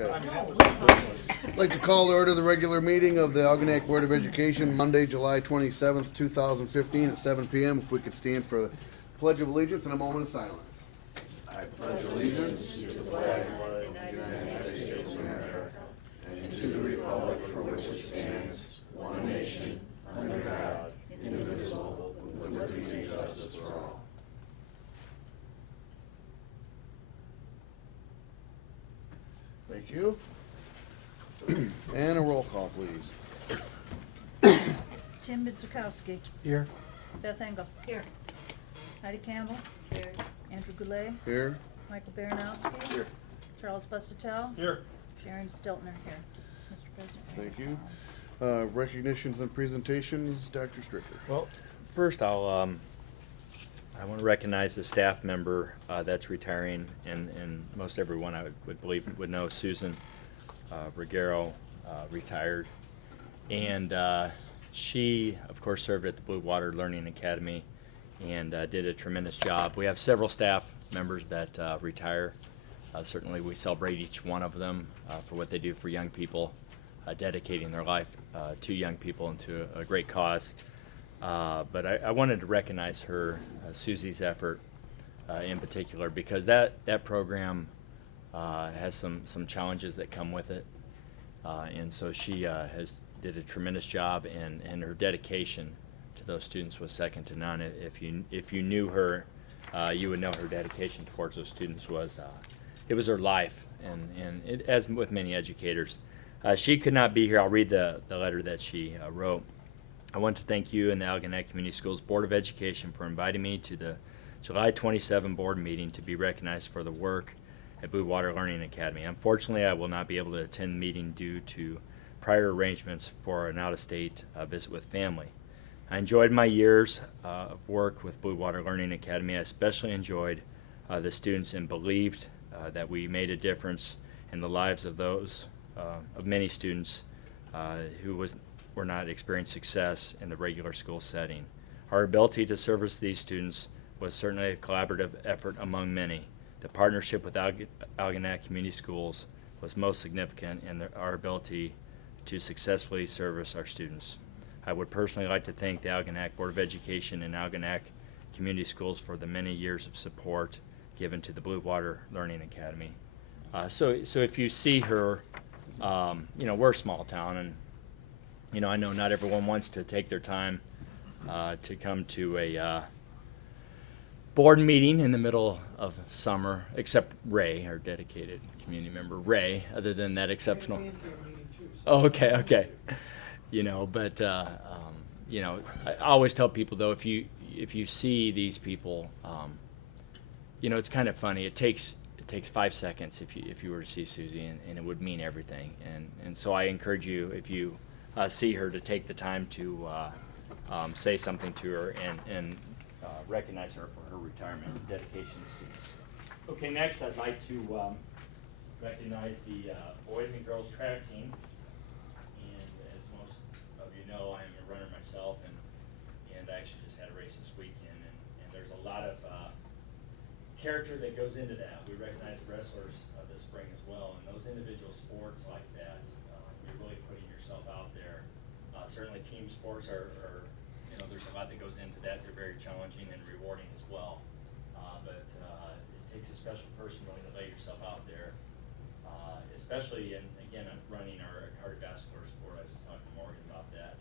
Okay. I'd like to call to order the regular meeting of the Algonac Board of Education, Monday, July 27th, 2015 at 7 p.m. If we could stand for the Pledge of Allegiance and a moment of silence. I pledge allegiance to the flag of the United States of America and to the republic for which it stands, one nation, under God, indivisible, with liberty and justice for all. Thank you. And a roll call, please. Tim Midzukowski. Here. Beth Engel. Here. Heidi Campbell. Here. Andrew Goulet. Here. Michael Baranowski. Here. Charles Bustatel. Here. Sharon Stiltner here. Mr. President. Thank you. Recognitions and presentations, Dr. Stricker. Well, first I want to recognize the staff member that's retiring, and most everyone I would believe would know Susan Ruggiero retired, and she of course served at the Blue Water Learning Academy and did a tremendous job. We have several staff members that retire. Certainly we celebrate each one of them for what they do for young people, dedicating their life to young people and to a great cause. But I wanted to recognize her, Susie's effort in particular, because that program has some challenges that come with it, and so she did a tremendous job, and her dedication to those students was second to none. If you knew her, you would know her dedication towards those students was it was her life, and it, as with many educators. She could not be here. I'll read the letter that she wrote. I want to thank you and the Algonac Community Schools Board of Education for inviting me to the July 27 board meeting to be recognized for the work at Blue Water Learning Academy. Unfortunately, I will not be able to attend the meeting due to prior arrangements for an out-of-state visit with family. I enjoyed my years of work with Blue Water Learning Academy. I especially enjoyed the students and believed that we made a difference in the lives of those of many students who were not experiencing success in the regular school setting. Our ability to service these students was certainly a collaborative effort among many. The partnership with Algonac Community Schools was most significant in our ability to successfully service our students. I would personally like to thank the Algonac Board of Education and Algonac Community Schools for the many years of support given to the Blue Water Learning Academy. So if you see her, we're a small town, and I know not everyone wants to take their time to come to a board meeting in the middle of summer, except Ray, our dedicated community member, Ray. Other than that exceptional. Oh, okay. But I always tell people though, if you see these people, it's kind of funny. It takes 5 seconds if you were to see Susie, and it would mean everything. And so I encourage you, if you see her, to take the time to say something to her and recognize her for her retirement and dedication to students. Okay, next I'd like to recognize the boys and girls track team. And as most of you know, I am a runner myself, and I actually just had a race this weekend, and there's a lot of character that goes into that. We recognize the wrestlers this spring as well, and those individual sports like that, you're really putting yourself out there. Certainly team sports are there's a lot that goes into that. They're very challenging and rewarding as well. But it takes a special person really to lay yourself out there, especially again, running our cardiovascular sport. I was talking to Morgan about that.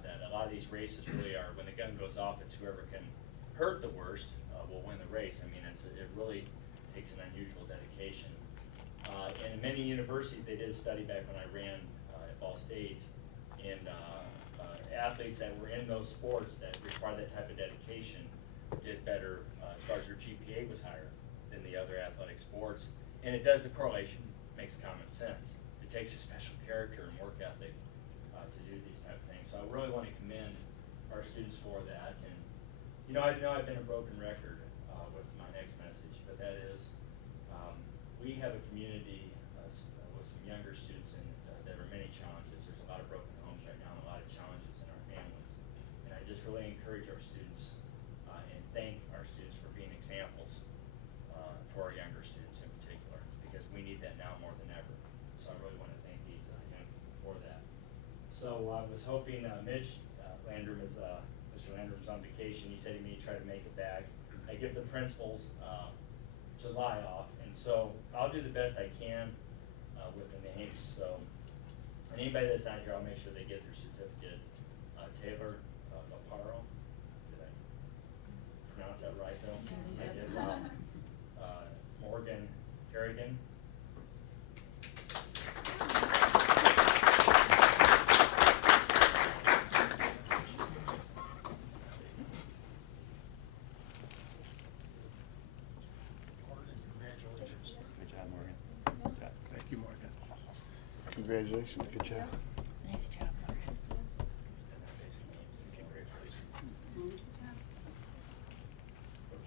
That a lot of these races really are, when the gun goes off, it's whoever can hurt the worst will win the race. I mean, it really takes an unusual dedication. And in many universities, they did a study back when I ran at Ball State, and athletes that were in those sports that require that type of dedication did better as far as their GPA was higher than the other athletic sports. And it does, the correlation makes common sense. It takes a special character and work ethic to do these type of things. So I really want to commend our students for that. And I know I've been a broken record with my next message, but that is we have a community with some younger students that are many challenges. There's a lot of broken homes right now and a lot of challenges in our families. And I just really encourage our students and thank our students for being examples for our younger students in particular, because we need that now more than ever. So I was hoping Mitch Landrum Mr. Landrum's on vacation. He said he may try to make it back. I give the principals July off, and so I'll do the best I can with the names. So, and anybody that's not here, I'll make sure they get their certificate. Taylor Maparo, did I pronounce that right, Bill? I did. Morgan Harrigan. Congratulations. Good job, Morgan. Good job. Thank you, Morgan. Congratulations, good job. Nice job, Morgan.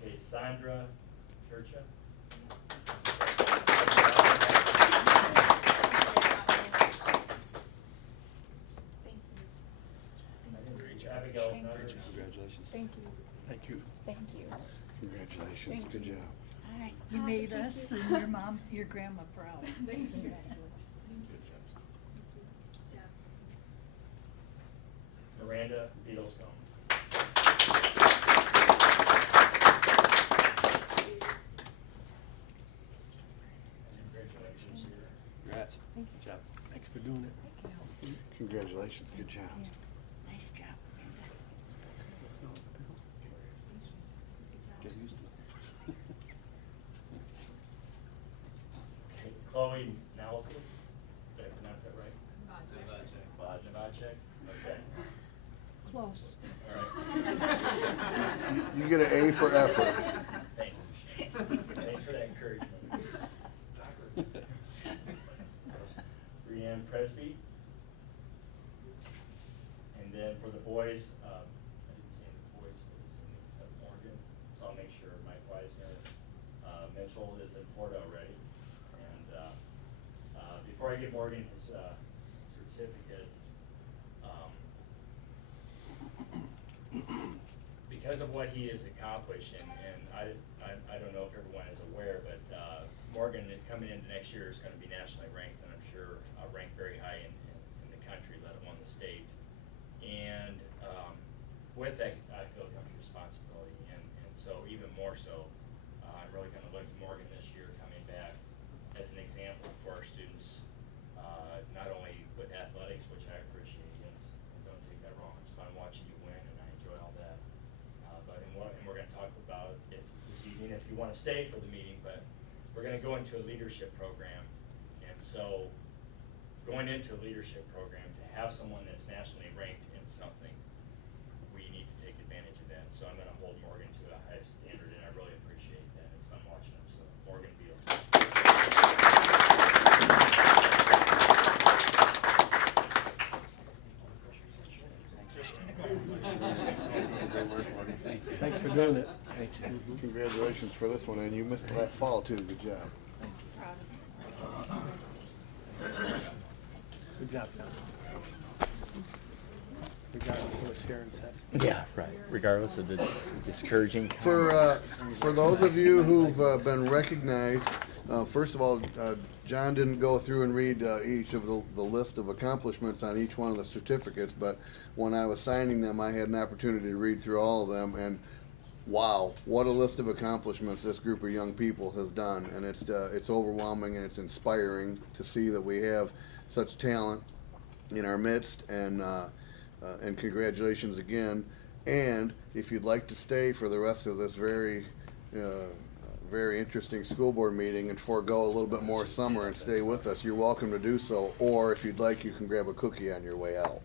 Okay, Sandra Turcha. Abigail Nutter. Congratulations. Thank you. Thank you. Thank you. Congratulations, Thank good you. job. All right. You made us and your mom, your grandma proud. Congratulations. Miranda Beadlestone. Congratulations, Sheila. Congrats. Thank Good job. Thanks for doing it. Congratulations, good job. Nice job. Get used to it. Chloe Nowelson. Did I pronounce that right? Novacek. Okay. Close. All right. You get an A for effort. Thank you. Thanks for that encouragement. Brianne Presby. And then for the boys, I didn't see any boys for this evening except Morgan, so I'll make sure Mike Weisner, Mitchell is in Florida already. And before I give Morgan his certificate, because of what he has accomplished, and I don't know if everyone is aware, but Morgan coming into next year is going to be nationally ranked, and I'm sure ranked very high in the country, let alone the state. And with that, I feel comes responsibility, and so even more so, I'm really going to look to Morgan this year coming back as an example for our students, not only with athletics, which I appreciate, and don't take that wrong, it's fun watching you win, and I enjoy all that. And we're going to talk about it this evening if you want to stay for the meeting, but we're going to go into a leadership program. And so going into a leadership program, to have someone that's nationally ranked in something, we need to take advantage of that. So I'm going to hold Morgan to a high standard, and I really appreciate that. It's fun watching him. So Morgan Beals. Thanks for doing it. Thank you. Congratulations for this one, and you missed last fall too, good job. Good job, John. Regardless of what Sharon said. Yeah, right. Regardless of the discouraging. For those of you who've been recognized, first of all, John didn't go through and read each of the list of accomplishments on each one of the certificates, but when I was signing them, I had an opportunity to read through all of them, and wow, what a list of accomplishments this group of young people has done, and it's overwhelming, and it's inspiring to see that we have such talent in our midst, and congratulations again. And if you'd like to stay for the rest of this very interesting school board meeting and forego a little bit more summer and stay with us, you're welcome to do so. Or if you'd like, you can grab a cookie on your way out.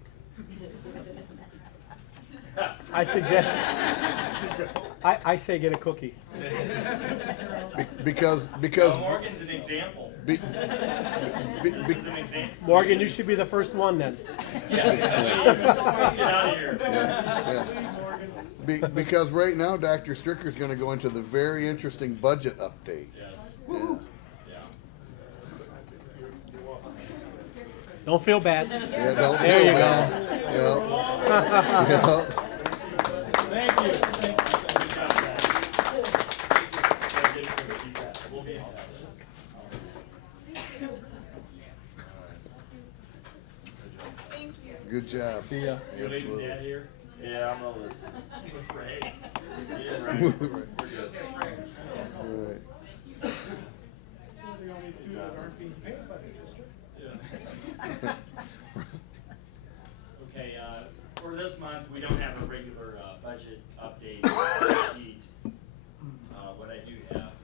I suggest, I say get a cookie. Because Well, Morgan's an example. be- This is an example. Morgan, you should be the first one then. Yeah. Let's get out of here. yeah. Because right now, Dr. Stricker's going to go into the very interesting budget update. Yes. Yeah. Yeah. Don't feel bad. Yeah, don't There feel you bad. Yeah. Yeah. Thank you. Good job, guys. We'll be in touch. Thank you. Good job. See ya. You're leaving Absolutely. Dad here? Yeah, I'm over this. With Ray? Yeah, Right. right. We're good. Right. Those are the only two that aren't being paid by the district. Okay, for this month, we don't have a regular budget update sheet. What I do have,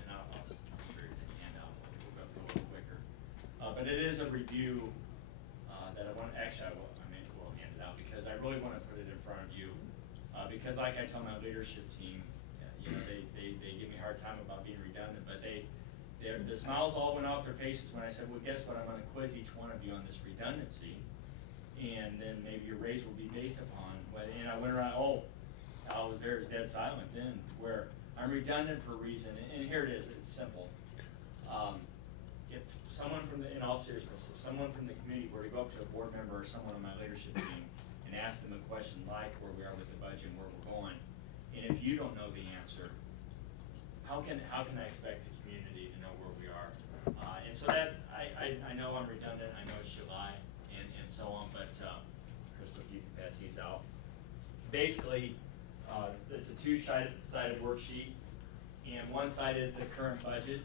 and I'll also share the handout, we'll go through a little quicker. But it is a review that I want, actually, I may as well hand it out because I really want to put it in front of you. Because like I tell my leadership team, you know, they give me a hard time about being redundant, but the smiles all went off their faces when I said, well, guess what, I'm gonna quiz each one of you on this redundancy, and then maybe your raise will be based upon, and I went around, Al was there, it's dead silent then, where I'm redundant for a reason, and here it is, it's simple. If someone in all seriousness, if someone from the community were to go up to a board member or someone on my leadership team and ask them a question like where we are with the budget and where we're going, and if you don't know the answer, how can I expect the community to know where we are? And so that, I know I'm redundant, I know it's July and so on, but Crystal, if you can pass these out. Basically, it's a two-sided worksheet, and one side is the current budget,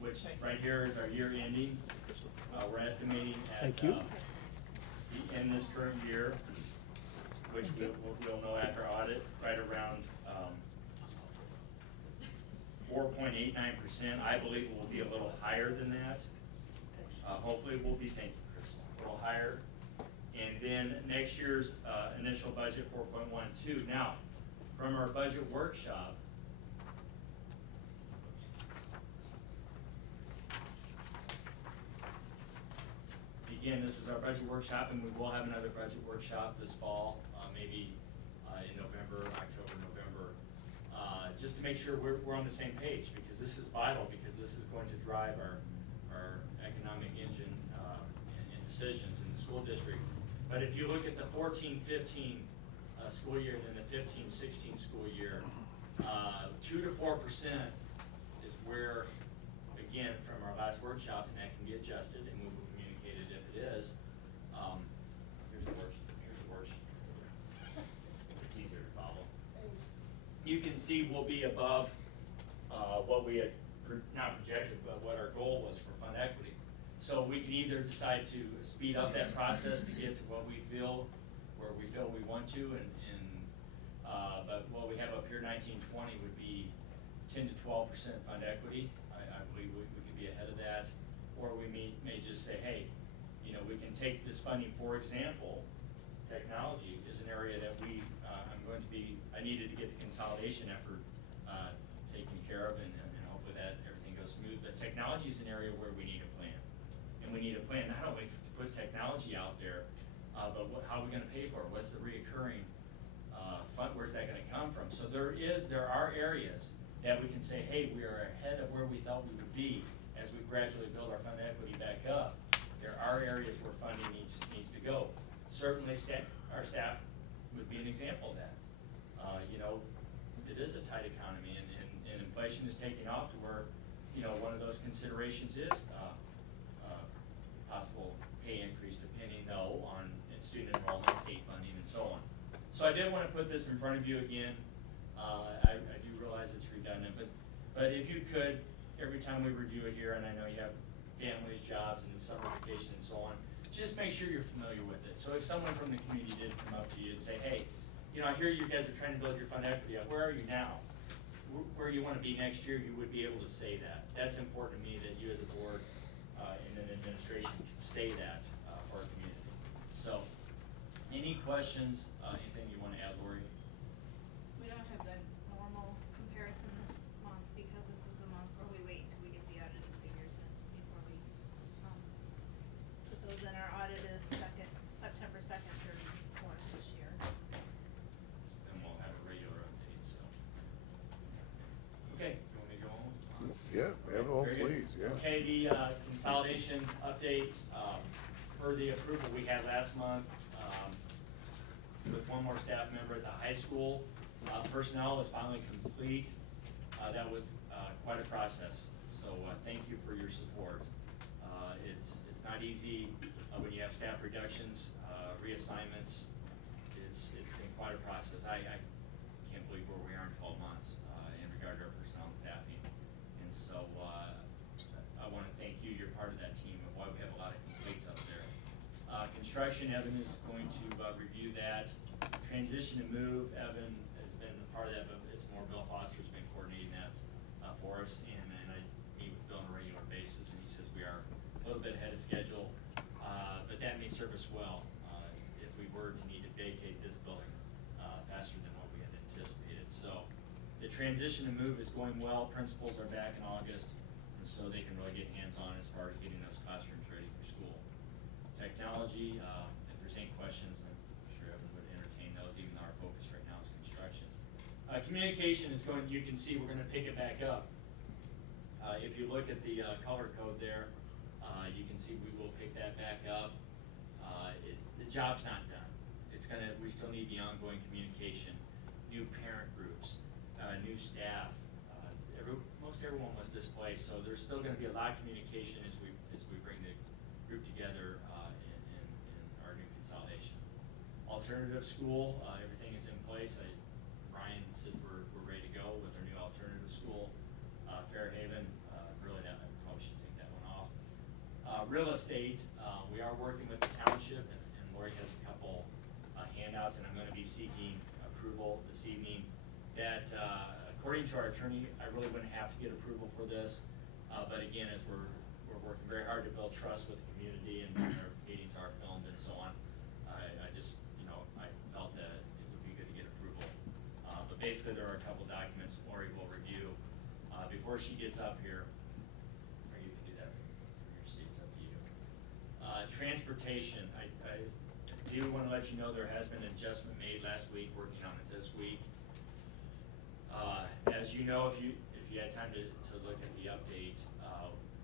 which right here is our year ending. We're estimating at Thank you. the end this current year, which we'll know after audit, right around 4.89%. I believe it will be a little higher than that. Hopefully it will be, thank you, Crystal, a little higher. And then next year's initial budget, 4.12. Now, from our budget workshop, again, this was our budget workshop, and we will have another budget workshop this fall, maybe in November, October, November, just to make sure we're on the same page, because this is vital, because this is going to drive our economic engine and decisions in the school district. But if you look at the 14-15 school year and then the 15-16 school year, 2 to 4% is where, again, from our last workshop, and that can be adjusted, and we will communicate it if it is. Here's the worksheet. It's easier to follow. You can see we'll be above what we had not projected, but what our goal was for fund equity. So we can either decide to speed up that process to get to what we feel, where we feel we want to, but what we have up here, 1920, would be 10 to 12% fund equity. I believe we could be ahead of that, or we may just say, hey, you know, we can take this funding. For example, technology is an area that I needed to get the consolidation effort taken care of, and hopefully that everything goes smooth. But technology is an area where we need a plan. And we need a plan not only to put technology out there, but how are we gonna pay for it? What's the reoccurring fund, where's that gonna come from? So there are areas that we can say, hey, we are ahead of where we thought we would be as we gradually build our fund equity back up. There are areas where funding needs to go. Certainly our staff would be an example of that. You know, it is a tight economy, and inflation is taking off to where, you know, one of those considerations is possible pay increase depending though on student enrollment, state funding, and so on. So I did want to put this in front of you again. I do realize it's redundant, but if you could, every time we review it here, and I know you have families, jobs, and the summer vacation and so on, just make sure you're familiar with it. So if someone from the community did come up to you and say, hey, you know, I hear you guys are trying to build your fund equity up, where are you now? Where you want to be next year, you would be able to say that. That's important to me, that you as a board and an administration can say that for our community. So, any questions, anything you want to add, Lori? We don't have the normal comparison this month because this is the month where we wait until we get the audited figures in before we put those in. Our audit is September 2nd through 4th this year. Then we'll have a regular update, so. Okay, you want me to go on? Yeah, have it all, Very good. please, yeah. Okay, the consolidation update, per the approval we had last month, with one more staff member at the high school. Personnel is finally complete. That was quite a process, so thank you for your support. It's not not easy when you have staff reductions, reassignments. It's been quite a process. I can't believe where we are in 12 months in regard to our personnel and staffing. And so I want to thank you. You're part of that team of why we have a lot of completes up there. Construction, Evan is going to review that. Transition and move, Evan has been a part of that, but it's more Bill Foster's been coordinating that for us. And then I meet with Bill on a regular basis, and he says we are a little bit ahead of schedule, but that may serve us well if we were to need to vacate this building faster than what we had anticipated. So the transition and move is going well. Principals are back in August, and so they can really get hands-on as far as getting those classrooms ready for school. Technology, if there's any questions, I'm sure Evan would entertain those, even though our focus right now is construction. Communication is going, you can see we're going to pick it back up. If you look at the color code there, you can see we will pick that back up. The job's not done. We still need the ongoing communication, new parent groups, new staff. Most everyone was displaced, so there's still going to be a lot of communication as we bring the group together in our new consolidation. Alternative school, everything is in place. Ryan says we're ready to go with our new alternative school. Fairhaven, really, I probably should take that one off. Real estate, we are working with the township, and Lori has a couple handouts, and I'm going to be seeking approval this evening. That, according to our attorney, I really wouldn't have to get approval for this, but again, as we're working very hard to build trust with the community, and our meetings are filmed and so on, I just, I felt that it would be good to get approval. But basically, there are a couple documents Lori will review before she gets up here, or you can do that from your seat, it's up to you. Transportation, I do want to let you know there has been an adjustment made last week, working on it this week. As you know, if you had time to look at the update,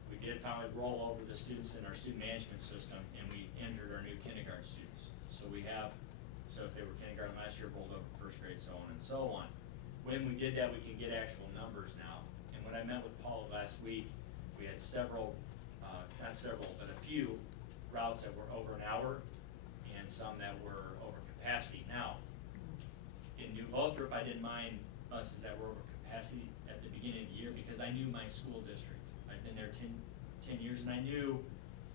we did finally roll over the students in our student management system, and we entered our new kindergarten students. So if they were kindergarten last year, rolled over first grade, so on and so on. When we did that, we can get actual numbers now. And when I met with Paula last week, we had not several, but a few routes that were over an hour, and some that were over capacity. Now, in New Lothrop, I didn't mind buses that were over capacity at the beginning of the year because I knew my school district. I've been there 10 years, and I knew,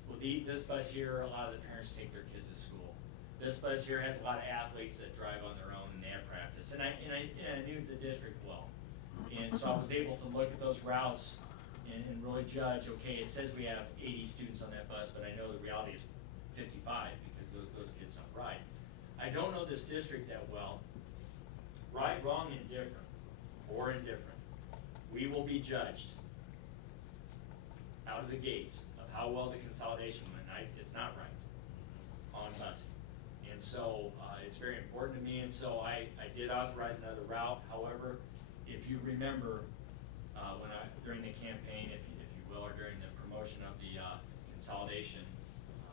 well, this bus here, a lot of the parents take their kids to school. This bus here has a lot of athletes that drive on their own and they have practice. And I knew the district well. And so I was able to look at those routes and really judge, okay, it says we have 80 students on that bus, but I know the reality is 55 because those kids don't ride. I don't know this district that well. Right, wrong, indifferent, or indifferent. We will be judged out of the gates of how well the consolidation went. It's not right on busing. And so it's very important to me, and so I did authorize another route. However, if you remember, during the campaign, if you will, or during the promotion of the consolidation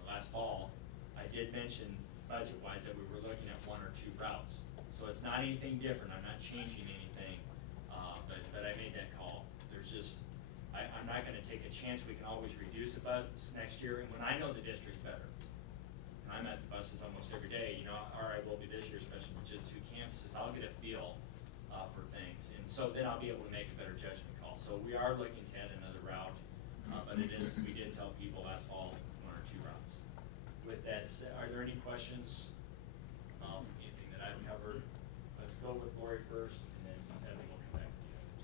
last fall, I did mention budget-wise that we were looking at 1 or 2 routes. So it's not anything different. I'm not changing anything, but I made that call. There's just, I'm not going to take a chance. We can always reduce the bus next year, and when I know the district better, and I'm at the buses almost every day, or I will be this year, especially with just 2 campuses, I'll get a feel for things, and so then I'll be able to make a better judgment call. So we are looking to add another route, but we did tell people last fall 1 or 2 routes. With that said, are there any questions? Anything that I've covered? Let's go with Lori first, and then Evan will come back to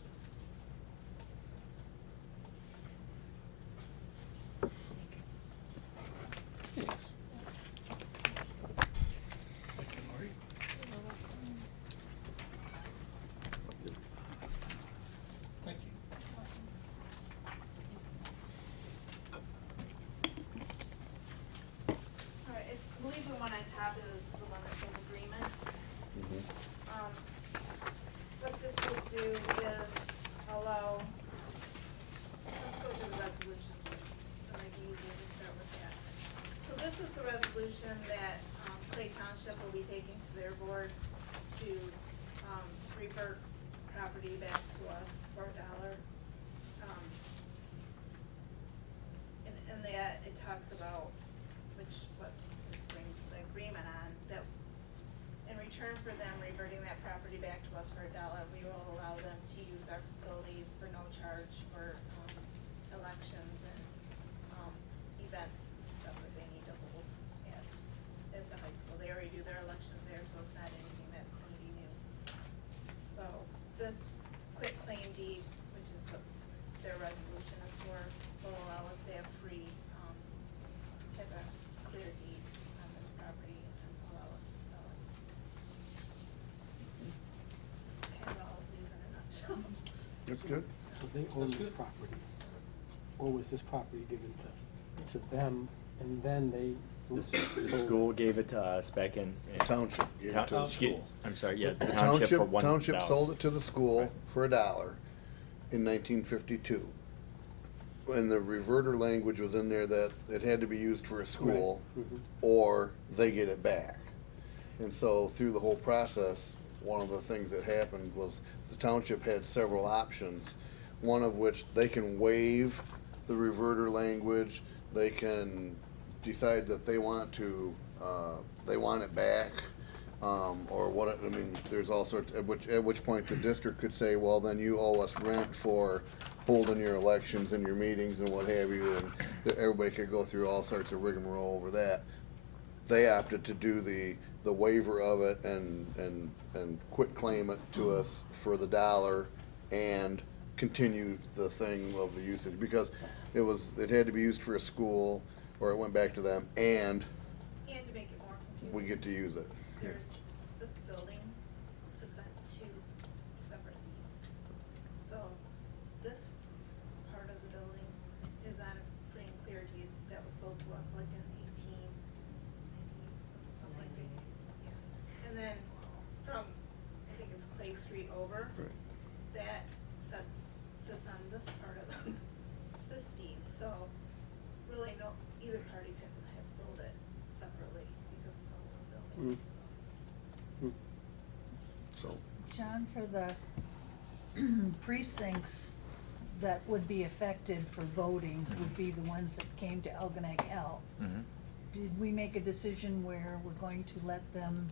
you. Thanks. Thank you. All right, I believe the one on top is the one that says agreement. What this will do is allow, let's go to the resolution first. It might be easier to start with that. So this is the resolution that Clay Township will be taking to their board to revert property back to us for $1. In that, it talks about That's good. So they own this property, or was this property given to them, and then they? The school gave it to us back in. Township gave it to the school. I'm sorry, yeah, The the township for $1. Township sold it to the school Right. for $1 in 1952. And the reverter language was in there that it had to be used for a school, Mhm. or they get it back. And so through the whole process, one of the things that happened was the township had several options. One of which they can waive the reverter language, they can decide that they want to, they want it back, or what, I mean, there's all sorts, at which point the district could say, well, then you owe us rent for holding your elections and your meetings and what have you, and everybody could go through all sorts of rigmarole over that. They opted to do the waiver of it and quit claim it to us for the $1 and continue the thing of the usage, because it had to be used for a school, or it went back to them, and And to make it more confusing. we get to use it. There's, this building sits on 2 separate deeds. So this part of the building is on a free and clear deed that was sold to us like in 1898, something like that. Yeah. And then from, I think it's Clay Street over, Right. that sits on this part of this deed. So really either party couldn't have sold it separately because it's all one building, so. So, John, for the precincts that would be affected for voting would be the ones that came to Algonac L. Mhm. Did we make a decision where we're going to let them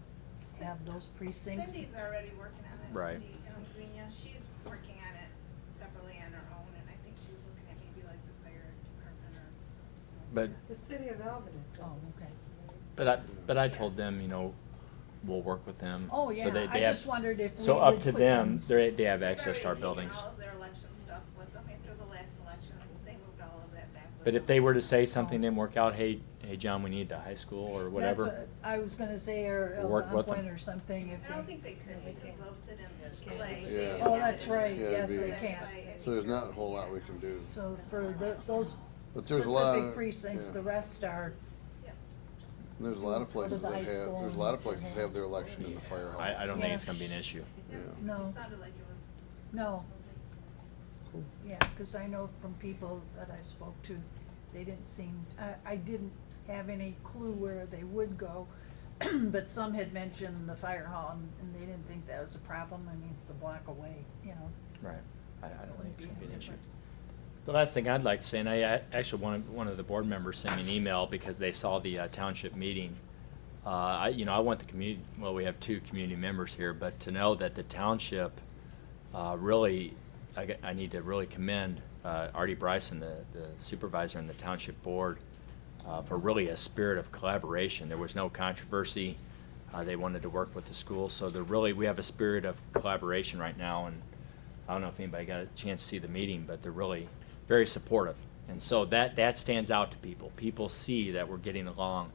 have those precincts? Cindy's already working on it. Right. Cindy, Green, she's working on it separately on her own, and I think she was looking at maybe like the fire department or something. But, The city of Algonac does Oh, it. okay. but I told them, we'll work with them. Oh, So yeah, they I have- just wondered if we So up would to put them, them- they have They've access to our already taken buildings. all of their election stuff with them after the last election, they moved all of that back with But if them. they were to say something didn't work out, hey, John, we need the high school or whatever. That's what I was gonna say, or We'll work with them. Algonquin or something, if I don't they. think they could because they'll sit in Clay. Yeah. Oh, that's right, Yeah, yes, it'd they be- can. so there's not a whole lot we can do. So for those But there's a lot specific of- precincts, yeah. the rest are, There's a lot of Go to places the that high have, school there's a lot of places that have their election in the fire hall. I don't think Yeah. it's gonna be an issue. Yeah. no. It sounded like it was. No. Cool. Yeah, cause I know from people that I spoke to, they didn't seem, I didn't have any clue where they would go. But some had mentioned the fire hall and they didn't think that was a problem. I mean, it's a block away, you know. Right. I don't think it's gonna be an issue. The last thing I'd like to say, and actually one of the board members sent me an email because they saw the township meeting. I want the community, well, we have 2 community members here, but to know that the township, really, I need to really commend Artie Bryson, the supervisor and the township board, for really a spirit of collaboration. There was no controversy. They wanted to work with the school, so we have a spirit of collaboration right now, and I don't know if anybody got a chance to see the meeting, but they're really very supportive. And so that stands out to people. People see that we're getting along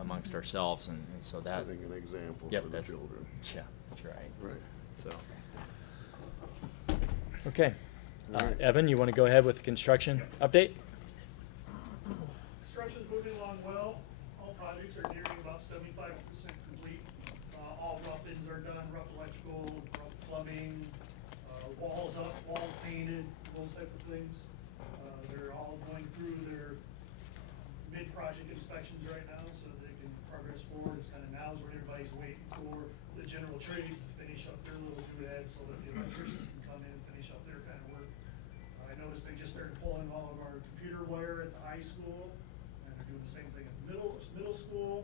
amongst ourselves, and so that. Setting an example Yep, for the that's- children. Yeah, that's right. Right. So. Okay. Alright. Evan, you want to go ahead with the construction update? Construction's moving along well. All projects are nearing about 75% complete. All rough ends are done, rough electrical, rough plumbing, walls up, walls painted, those type of things. They're all going through their mid-project inspections right now so they can progress forward. It's kind of now's where everybody's waiting for the general trades to finish up their little doodads so that the electrician can come in and finish up their kind of work. I noticed they just started pulling all of our computer wire at the high school, and they're doing the same thing at the middle school.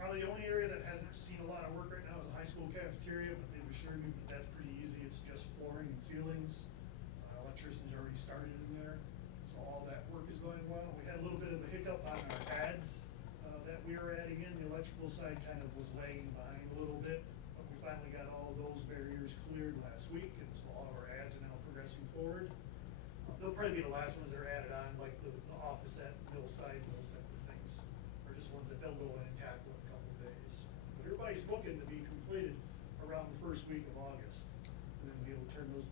Probably the only area that hasn't seen a lot of work right now is the high school cafeteria, but they've assured me that that's pretty easy. It's just flooring and ceilings. Electricians already started in there, so all that work is going well. We had a little bit of a hiccup on our pads that we were adding in. The electrical side kind of was lagging behind a little bit, but we finally got all of those barriers cleared last week, and so all of our ads are now progressing forward. They'll probably be the last ones that are added on, like the office at Millside, those type of things, or just ones that they'll go in and tackle in a couple of days. But everybody's looking to be completed around the first week of August, and then be able to turn those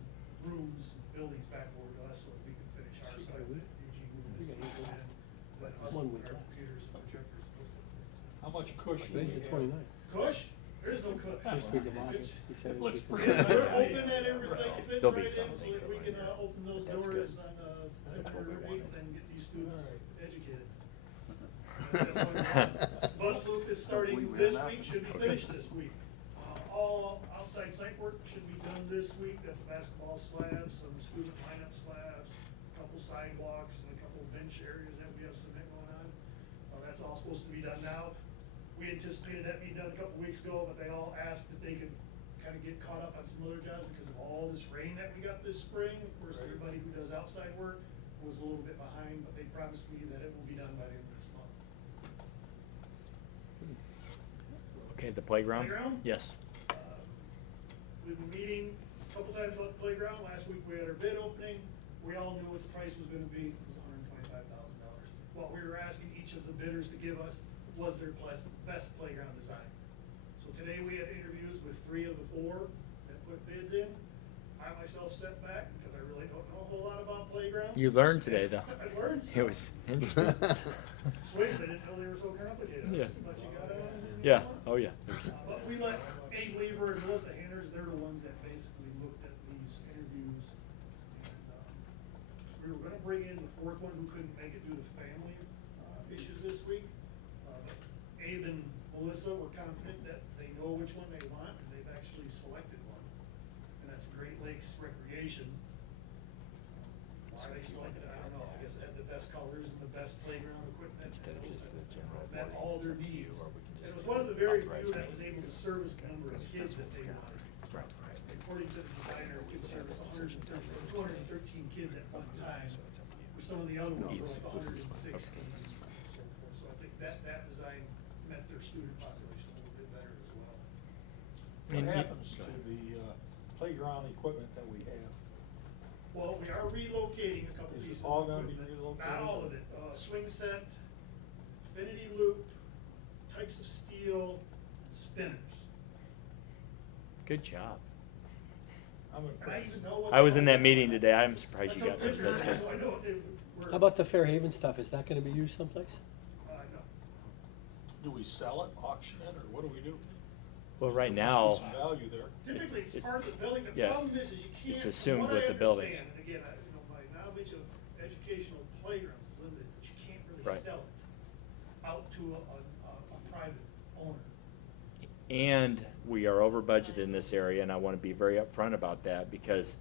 rooms, buildings back over to us so that we can finish our side of it. DG moving his equipment in, let us One put week our left. computers, projectors, those sort of things. How much cushion do Today's you the have? 29th. Cush? There's no cush. First week of August, he said it would be. Looks pretty Yes, good. we're open and everything fits There'll be right in, some so things that that we line can, up. open those That's doors good. on, That's what September we 8th wanted. and get these students Alright. educated. Bus loop is starting this week, should be finished this week. All outside site work should be done this week, that's basketball slabs, some student lineup slabs, a couple sidewalks, and a couple bench areas that we have cement going on. That's all supposed to be done now. We anticipated that being done a couple weeks ago, but they all asked if they could kind of get caught up on some other jobs because of all this rain that we got this spring. Of course, Right. everybody who does outside work was a little bit behind, but they promised me that it will be done by the end of this month. Okay, the playground? Playground? Yes. We've been meeting a couple times about the playground. Last week we had our bid opening. We all knew what the price was gonna be. It was $125,000. What we were asking each of the bidders to give us was their best playground design. So today we had interviews with 3 of the 4 that put bids in. I myself sat back because I really don't know a whole lot about playgrounds. You learned today, though. I learned It was interesting. Swings, I didn't know they were so complicated. Yeah. But you gotta. Yeah, oh yeah. There's- But we let Abe Lever and Melissa Hanners, they're the ones that basically looked at these interviews. And, we were gonna bring in the 4th one who couldn't make it due to family, issues this week. But Abe and Melissa were confident that they know which one they want, and they've actually selected one. And that's Great Lakes Recreation. Why they selected it, I don't know, I guess it had the best colors and the best playground equipment. Instead of just the general Met board all their review, needs. or we can It just was one of the very authorize few that me. was able to service the number of kids that they wanted. Right. According to the designer, it could service 213 kids at one time, with some of the other ones, like 106 kids. So I think that design met their student population a little bit better as well. What And you- happens to the playground equipment that we have? Well, we are relocating a couple Is it pieces. all of gonna be equipment. relocated? Not all of it. Swing set, infinity loop, types of steel, spinners. Good job. I'm And I impressed. even know what. I was in that meeting today. I'm surprised I you took got those. pictures, That's so I good. know what they were. How about the Fairhaven stuff, is that gonna be used someplace? No. Do we sell it, auction it, or what do we do? Well, right There must now, be some value there. Typically, it's It- part of the building, the yeah, problem is you can't. it's from assumed what with I the buildings. understand, And again, my knowledge of educational playgrounds is limited, but you can't really Right. sell it out to a private owner. and we are over budget in this area, and I want to be very upfront about that because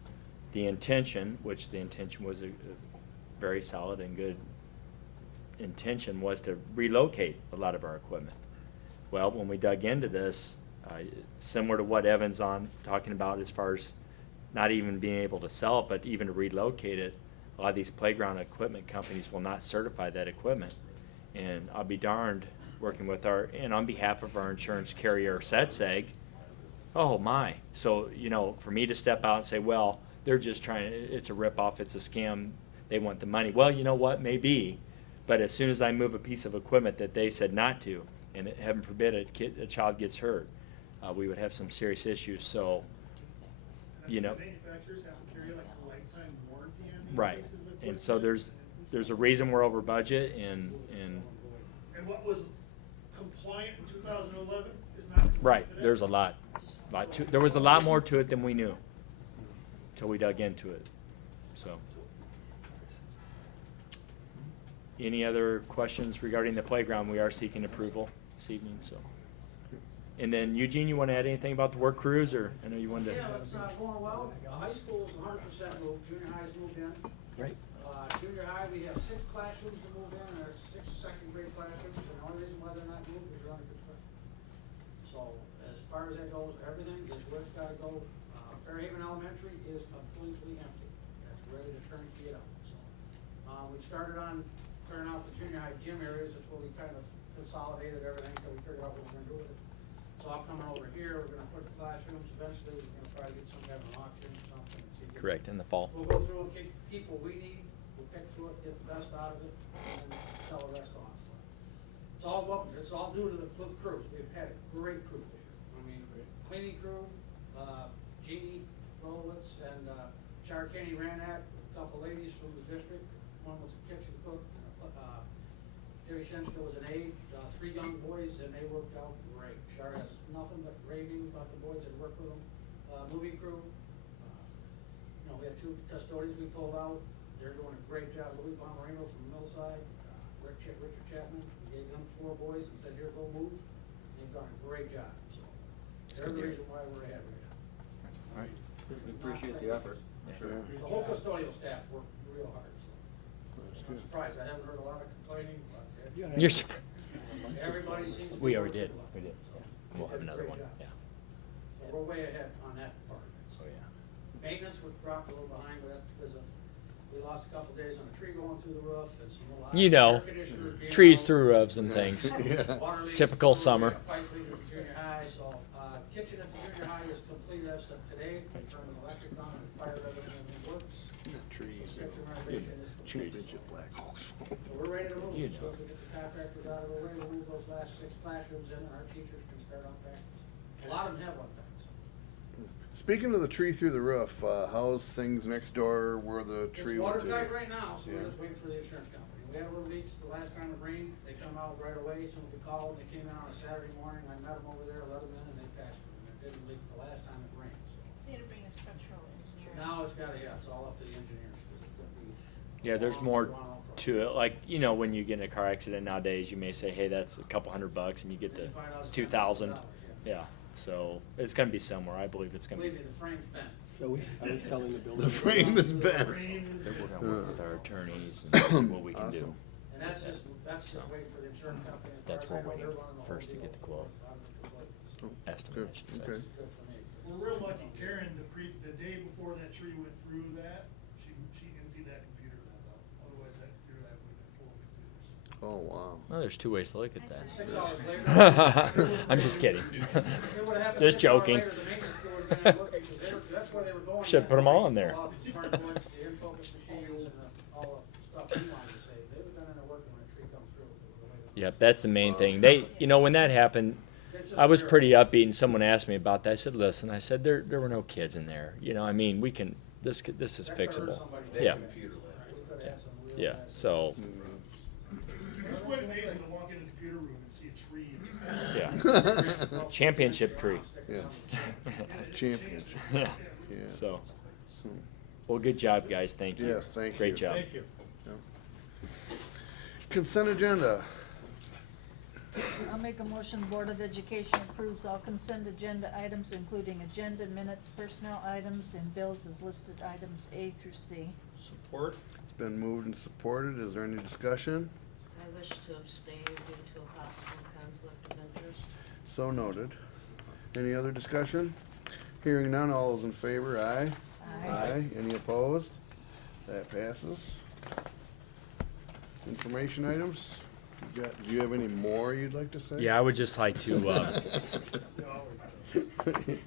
the intention, which the intention was a very solid and good intention, was to relocate a lot of our equipment. Well, when we dug into this, similar to what Evan's talking about as far as not even being able to sell it, but even to relocate it, a lot of these playground equipment companies will not certify that equipment. And I'll be darned, working with and on behalf of our insurance carrier, SETSEG, oh my. So, for me to step out and say, well, they're just it's a ripoff, it's a scam, they want the money. Well, you know what, maybe, but as soon as I move a piece of equipment that they said not to, and heaven forbid a child gets hurt, we would have some serious issues, so, And I think the manufacturers have to carry like a lifetime warranty on these right. pieces of And so equipment. there's a reason we're over budget, and And what was compliant in 2011 is not compliant right, today. there's a lot there was a lot more to it than we knew, till we dug into it, so. Any other questions regarding the playground? We are seeking approval this evening, so. And then Eugene, you want to add anything about the work crews, or I know you wanted to? Yeah, it's going well. High school is 100% moved, junior high's moved in. Right. Junior high, we have 6 classrooms to move in, and there's 6 second grade classrooms, and the only reason why they're not moved is they're under construction. So, as far as that goes, everything is where it's gotta go. Fairhaven Elementary is completely empty. That's ready to turn key out, so. We've started on clearing out the junior high gym areas, that's where we kind of consolidated everything, so we figured out what we're gonna do with it. So I'll come over here, we're gonna put the classrooms, eventually we're gonna try to get some kind of an auction or something. And see if we can- Correct, in the fall. We'll go through and keep what we need, we'll pick through it, get the best out of it, and then sell the rest off. It's all due to the crews. We've had a great crew this year. I mean, cleaning crew, Jeannie, Rolowitz, and Char Kenny ran that, a couple ladies from the district, one was a kitchen cook, Jerry Shenska was an aide, 3 young boys, and they worked out great. Char has nothing but raving about the boys that work with them. Movie crew, we had 2 custodians we pulled out, they're doing a great job. Louis Bomarino from Millside, Richard Chapman, we gave them 4 boys and said, here, go move. They've done a great job, so they're the reason why we're ahead right now. All right. We appreciate the effort. Sure. The whole custodial staff worked real hard, so. That's I'm good. surprised, I haven't heard a lot of complaining, but You're surprised. everybody seems to be. We already did. working well. We did. So, Yeah. We'll they have did a another great one. job. Yeah. So we're way ahead on that part of it. So Oh yeah. maintenance was dropped a little behind, but that's because of, we lost a couple days on a tree going through the roof and some little. You know, air conditioners being trees out. through roofs and things. Yeah. Water leaks, Typical sewer, summer. we got pipe leak at the junior high, so, kitchen at the junior high is complete as of today. We turned the electric on and fire everything works. Not trees. Kitchen renovation is complete. Championship Black Hawks. So we're ready to move. You So know. if we get the contractors out of the way, we'll move those last 6 classrooms in, and our teachers can start on practice. A lot of them have one thing, so. Speaking of the tree through the roof, how's things next door where the tree It's went through? watertight right now, so we're Yeah. just waiting for the insurance company. We had a little leaks the last time it rained, they come out right away, so we called, they came in on a Saturday morning, I met them over there, let them in, and they passed it. And it didn't leak the last time it rained, so. They had to bring a structural engineer. Now it's gotta, yeah, it's all up to the engineers, cause it could be. Yeah, there's long, more long to it. Like, you know, when you get in a car accident nowadays, you may say, hey, that's a couple $100 and you get And the, you find out it's it's $2,000. $10,000, Yeah, so it's gonna be somewhere. I believe it's gonna Believe be. me, the frame's bent. So are we selling the building? The frame is bent. Frame is We're bent. gonna work with our attorneys and see what we can do. Awesome. And that's just waiting for the insurance company. As That's far as I what know, we're they're waiting running the first whole to get deal. the quote. Oh, Estimate, I good. should say. Okay. Good for me. We're real lucky. Karen, the day before that tree went through that, she emptied that computer lab out. Otherwise, that computer lab would have been full of computers. Oh, wow. Well, there's 2 ways to look at And that. 6 hours later. I'm just kidding. If it would've happened Just 6 hours joking. later, the maintenance crew would've been looking, 'cause that's where they were going. Should put 'em all in there. All the smart points, the in-focus machines, and all the stuff we wanted to save. They would've been in there working when the tree comes through. if it would've waited. Yep, that's the main thing. They, you know, when that happened, It's just I was a pretty upbeat, and someone asked me about that. I said, "Listen," I said, "there were no kids in there. You know, I mean, we can. This is that could've hurt fixable." somebody. Yeah, Computer lab. We could've had some real yeah. bad- So, It's quite amazing to walk in the computer room and see a tree. yeah, championship tree. Yeah. Championship. Yeah. Yeah. So, well, good job, guys. Thank you. Yes, thank Great you. job. Thank you. Consent agenda. I'll make a motion, Board of Education approves all consent agenda items, including agenda minutes, personnel items, and bills as listed items A through C. Support? It's been moved and supported. Is there any discussion? I wish to abstain due to a possible conflict of interest. So noted. Any other discussion? Hearing none, all those in favor, aye? Aye. Any opposed? That passes. Information items? Do you have any more you'd like to say? Yeah, I would just like to. They always do.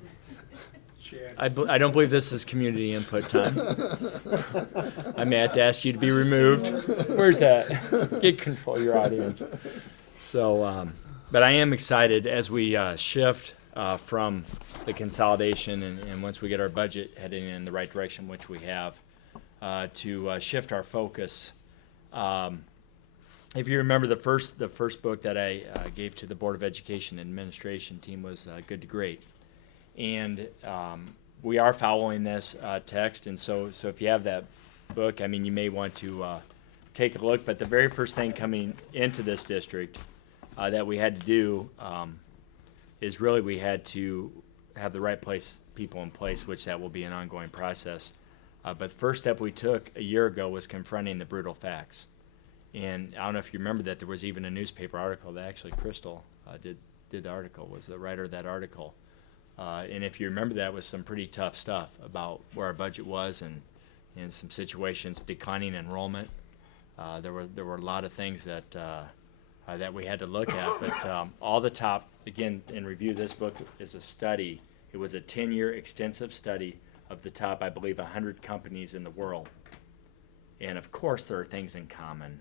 I don't believe this is community input time. I may have to ask you to be removed. Where's that? Get control of your audience. So, but I am excited as we shift from the consolidation and once we get our budget heading in the right direction, which we have, to shift our focus. If you remember, the first book that I gave to the Board of Education Administration team was Good to Great. And we are following this text, and so if you have that book, I mean, you may want to take a look. But the very first thing coming into this district that we had to do is really we had to have the right people in place, which that will be an ongoing process. But the first step we took a year ago was confronting the brutal facts. And I don't know if you remember that there was even a newspaper article that actually Crystal did the article, was the writer of that article. And if you remember, that was some pretty tough stuff about where our budget was and some situations, declining enrollment. There were a lot of things that that we had to look at, but all the top, again, in review, this book is a study. It was a 10-year extensive study of the top, I believe, 100 companies in the world. And of course, there are things in common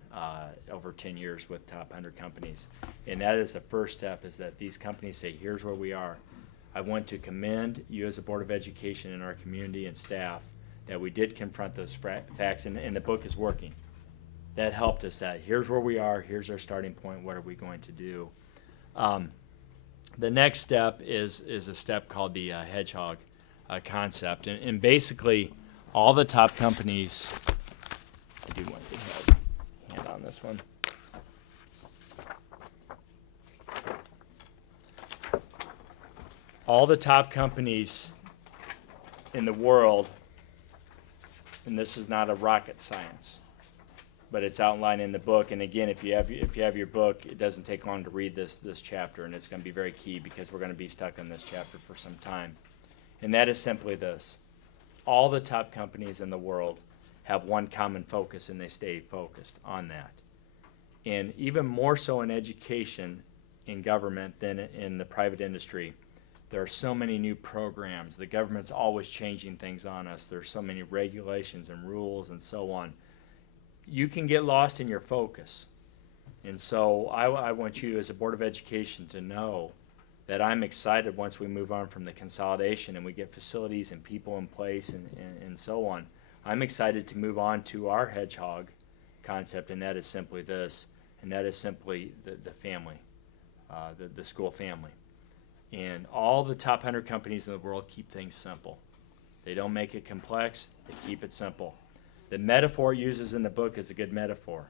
over 10 years with top 100 companies. And that is the first step, is that these companies say, here's where we are. I want to commend you as a Board of Education and our community and staff that we did confront those facts, and the book is working. That helped us. That here's where we are. Here's our starting point. What are we going to do? The next step is a step called the hedgehog concept, and basically all the top companies. I do want to have a hand on this one. All the top companies in the world, and this is not a rocket science, but it's outlined in the book. And again, if you have your book, it doesn't take long to read this chapter, and it's going to be very key because we're going to be stuck on this chapter for some time. And that is simply this: all the top companies in the world have one common focus, and they stay focused on that. And even more so in education, in government, than in the private industry. There are so many new programs. The government's always changing things on us. There's so many regulations and rules and so on. You can get lost in your focus. And so I want you as a Board of Education to know that I'm excited once we move on from the consolidation and we get facilities and people in place and so on. I'm excited to move on to our hedgehog concept, and that is simply this, and that is simply the family, the school family. And all the top 100 companies in the world keep things simple. They don't make it complex, they keep it simple. The metaphor it uses in the book is a good metaphor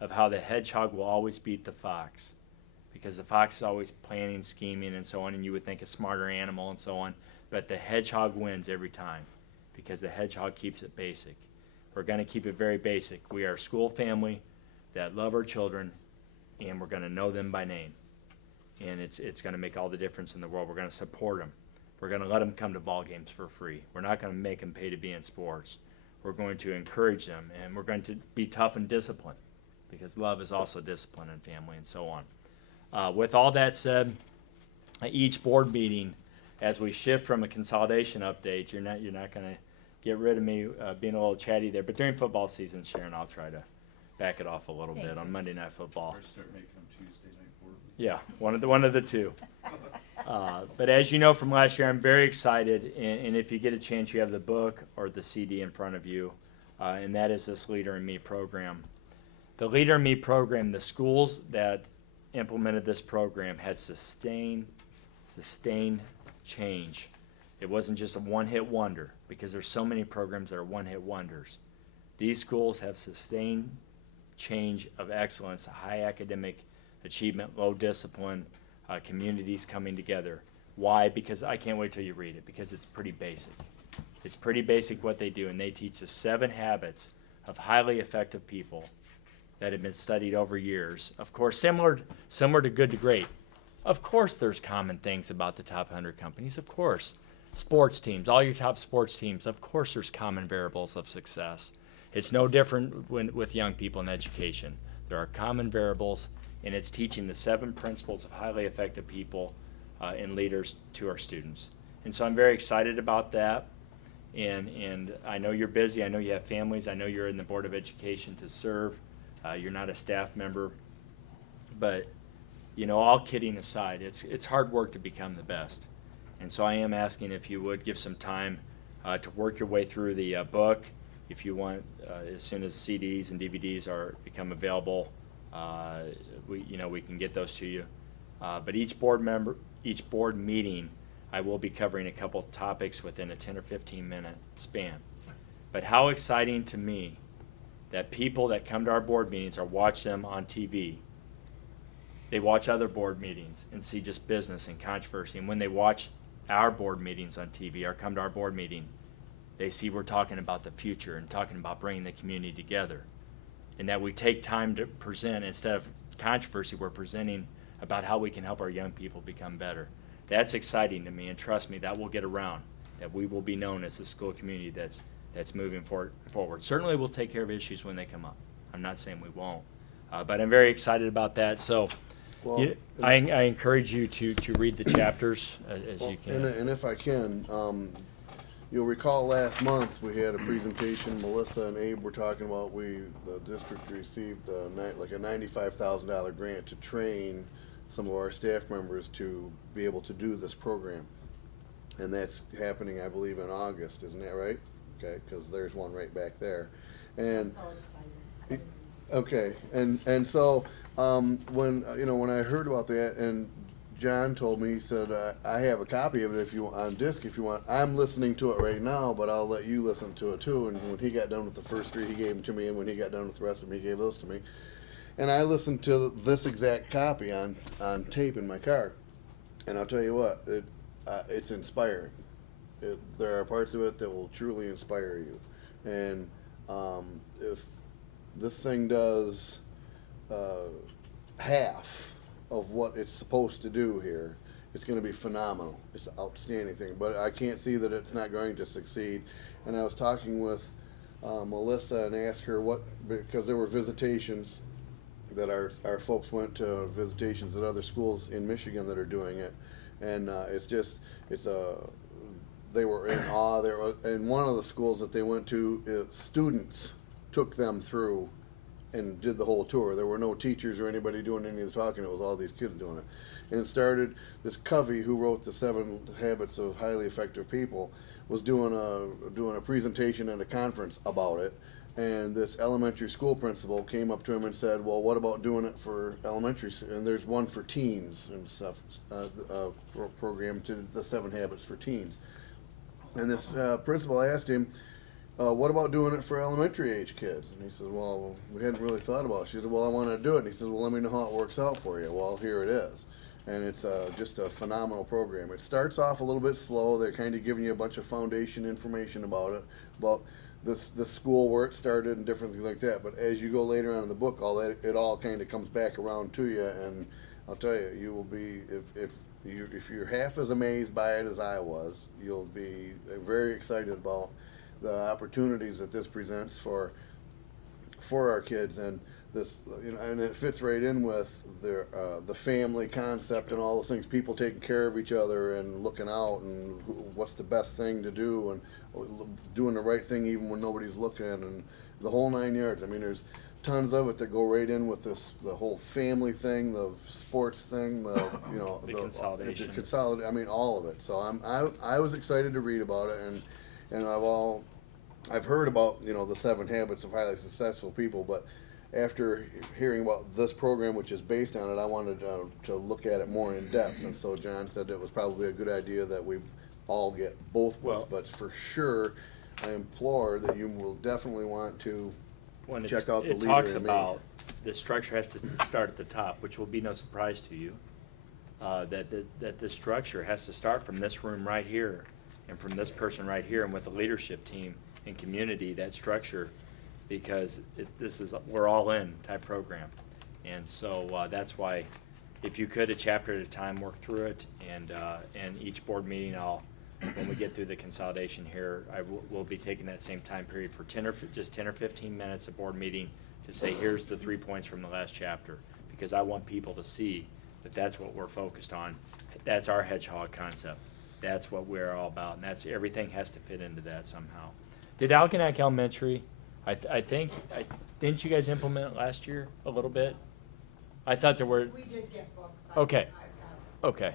of how the hedgehog will always beat the fox, because the fox is always planning, scheming, and so on, and you would think a smarter animal and so on, but the hedgehog wins every time because the hedgehog keeps it basic. We're going to keep it very basic. We are a school family that love our children, and we're going to know them by name. And it's going to make all the difference in the world. We're going to support them. We're going to let them come to ball games for free. We're not going to make them pay to be in sports. We're going to encourage them, and we're going to be tough and disciplined, because love is also discipline in family and so on. With all that said, each board meeting, as we shift from a consolidation update, you're not going to get rid of me being a little chatty there. But during football season, Sharon, I'll try to back it off a little bit on Monday Night Football. Or start making them Tuesday night board meetings. Yeah, one of the two. But as you know from last year, I'm very excited, and if you get a chance, you have the book or the CD in front of you, and that is this Leader in Me program. The Leader in Me program, the schools that implemented this program had sustained change. It wasn't just a one-hit wonder, because there's so many programs that are one-hit wonders. These schools have sustained change of excellence, high academic achievement, low discipline, communities coming together. Why? Because I can't wait till you read it, because it's pretty basic. It's pretty basic what they do, and they teach the 7 habits of highly effective people that have been studied over years. Of course, similar to Good to Great. Of course there's common things about the top 100 companies, of course. Sports teams, all your top sports teams, of course there's common variables of success. It's no different with young people in education. There are common variables, and it's teaching the 7 principles of highly effective people and leaders to our students. And so I'm very excited about that. And I know you're busy. I know you have families. I know you're in the Board of Education to serve. You're not a staff member. But, all kidding aside, it's hard work to become the best. And so I am asking if you would give some time to work your way through the book. If you want, as soon as CDs and DVDs become available, we can get those to you. But each board meeting, I will be covering a couple topics within a 10 or 15 minute span. But how exciting to me that people that come to our board meetings or watch them on TV, they watch other board meetings and see just business and controversy. And when they watch our board meetings on TV or come to our board meeting, they see we're talking about the future and talking about bringing the community together. And that we take time to present, instead of controversy, we're presenting about how we can help our young people become better. That's exciting to me, and trust me, that will get around, that we will be known as the school community that's moving forward. Certainly we'll take care of issues when they come up. I'm not saying we won't, but I'm very excited about that. So I encourage you to read the chapters as you can. And if I can, you'll recall last month we had a presentation. Melissa and Abe were talking about the district received like a $95,000 grant to train some of our staff members to be able to do this program, and that's happening, I believe, in August. Isn't that right? okay, cause there's one right back there. And, So excited. okay, and so, when, when I heard about that, and John told me, he said, I have a copy of it if you want, on disc if you want. I'm listening to it right now, but I'll let you listen to it too. And when he got done with the first three, he gave them to me, and when he got done with the rest of them, he gave those to me. And I listened to this exact copy on tape in my car. And I'll tell you what, it's inspiring. There are parts of it that will truly inspire you. And if this thing does half of what it's supposed to do here, it's going to be phenomenal. It's an outstanding thing. But I can't see that it's not going to succeed. And I was talking with Melissa and asked her what, because there were visitations that our folks went to visitations at other schools in Michigan that are doing it, and they were in awe. There was, in one of the schools that they went to, students took them through and did the whole tour. There were no teachers or anybody doing any of the talking. It was all these kids doing it. And it started, this Covey, who wrote the 7 Habits of Highly Effective People, was doing a presentation at a conference about it. And this elementary school principal came up to him and said, well, what about doing it for elementary? And there's one for teens and stuff, program to the 7 Habits for Teens. And this principal asked him, what about doing it for elementary age kids? And he said, well, we hadn't really thought about it. She said, well, I want to do it. And he said, well, let me know how it works out for you. Well, here it is. And it's just a phenomenal program. It starts off a little bit slow. They're kind of giving you a bunch of foundation information about it, about the school where it started and different things like that. But as you go later on in the book, all that, it all kind of comes back around to you. And I'll tell you, you will be, if you're half as amazed by it as I was, you'll be very excited about the opportunities that this presents for our kids. And this, and it fits right in with the family concept and all those things, people taking care of each other and looking out and what's the best thing to do and doing the right thing even when nobody's looking and the whole 9 yards. I mean, there's tons of it that go right in with this, the whole family thing, the sports thing, The consolidation. I mean, all of it. So I was excited to read about it, and I've heard about, the 7 Habits of Highly Successful People, but after hearing about this program, which is based on it, I wanted to look at it more in depth. And so John said it was probably a good idea that we all get both books. Well, but for sure, I implore that you will definitely want to when check out the it leader talks in me. about the structure has to start at the top, which will be no surprise to you. That the structure has to start from this room right here, and from this person right here, and with the leadership team and community, that structure, because this is we're all in type program, and so that's why, if you could, a chapter at a time, work through it, and each board meeting, when we get through the consolidation here, we'll be taking that same time period for 10 or 15 minutes a board meeting to say, here's the 3 points from the last chapter, because I want people to see that that's what we're focused on. That's our hedgehog concept. That's what we're all about, and everything has to fit into that somehow. Did Algonac Elementary, I think, didn't you guys implement it last year a little bit? I thought there were. We did get books. Okay. I've got Okay.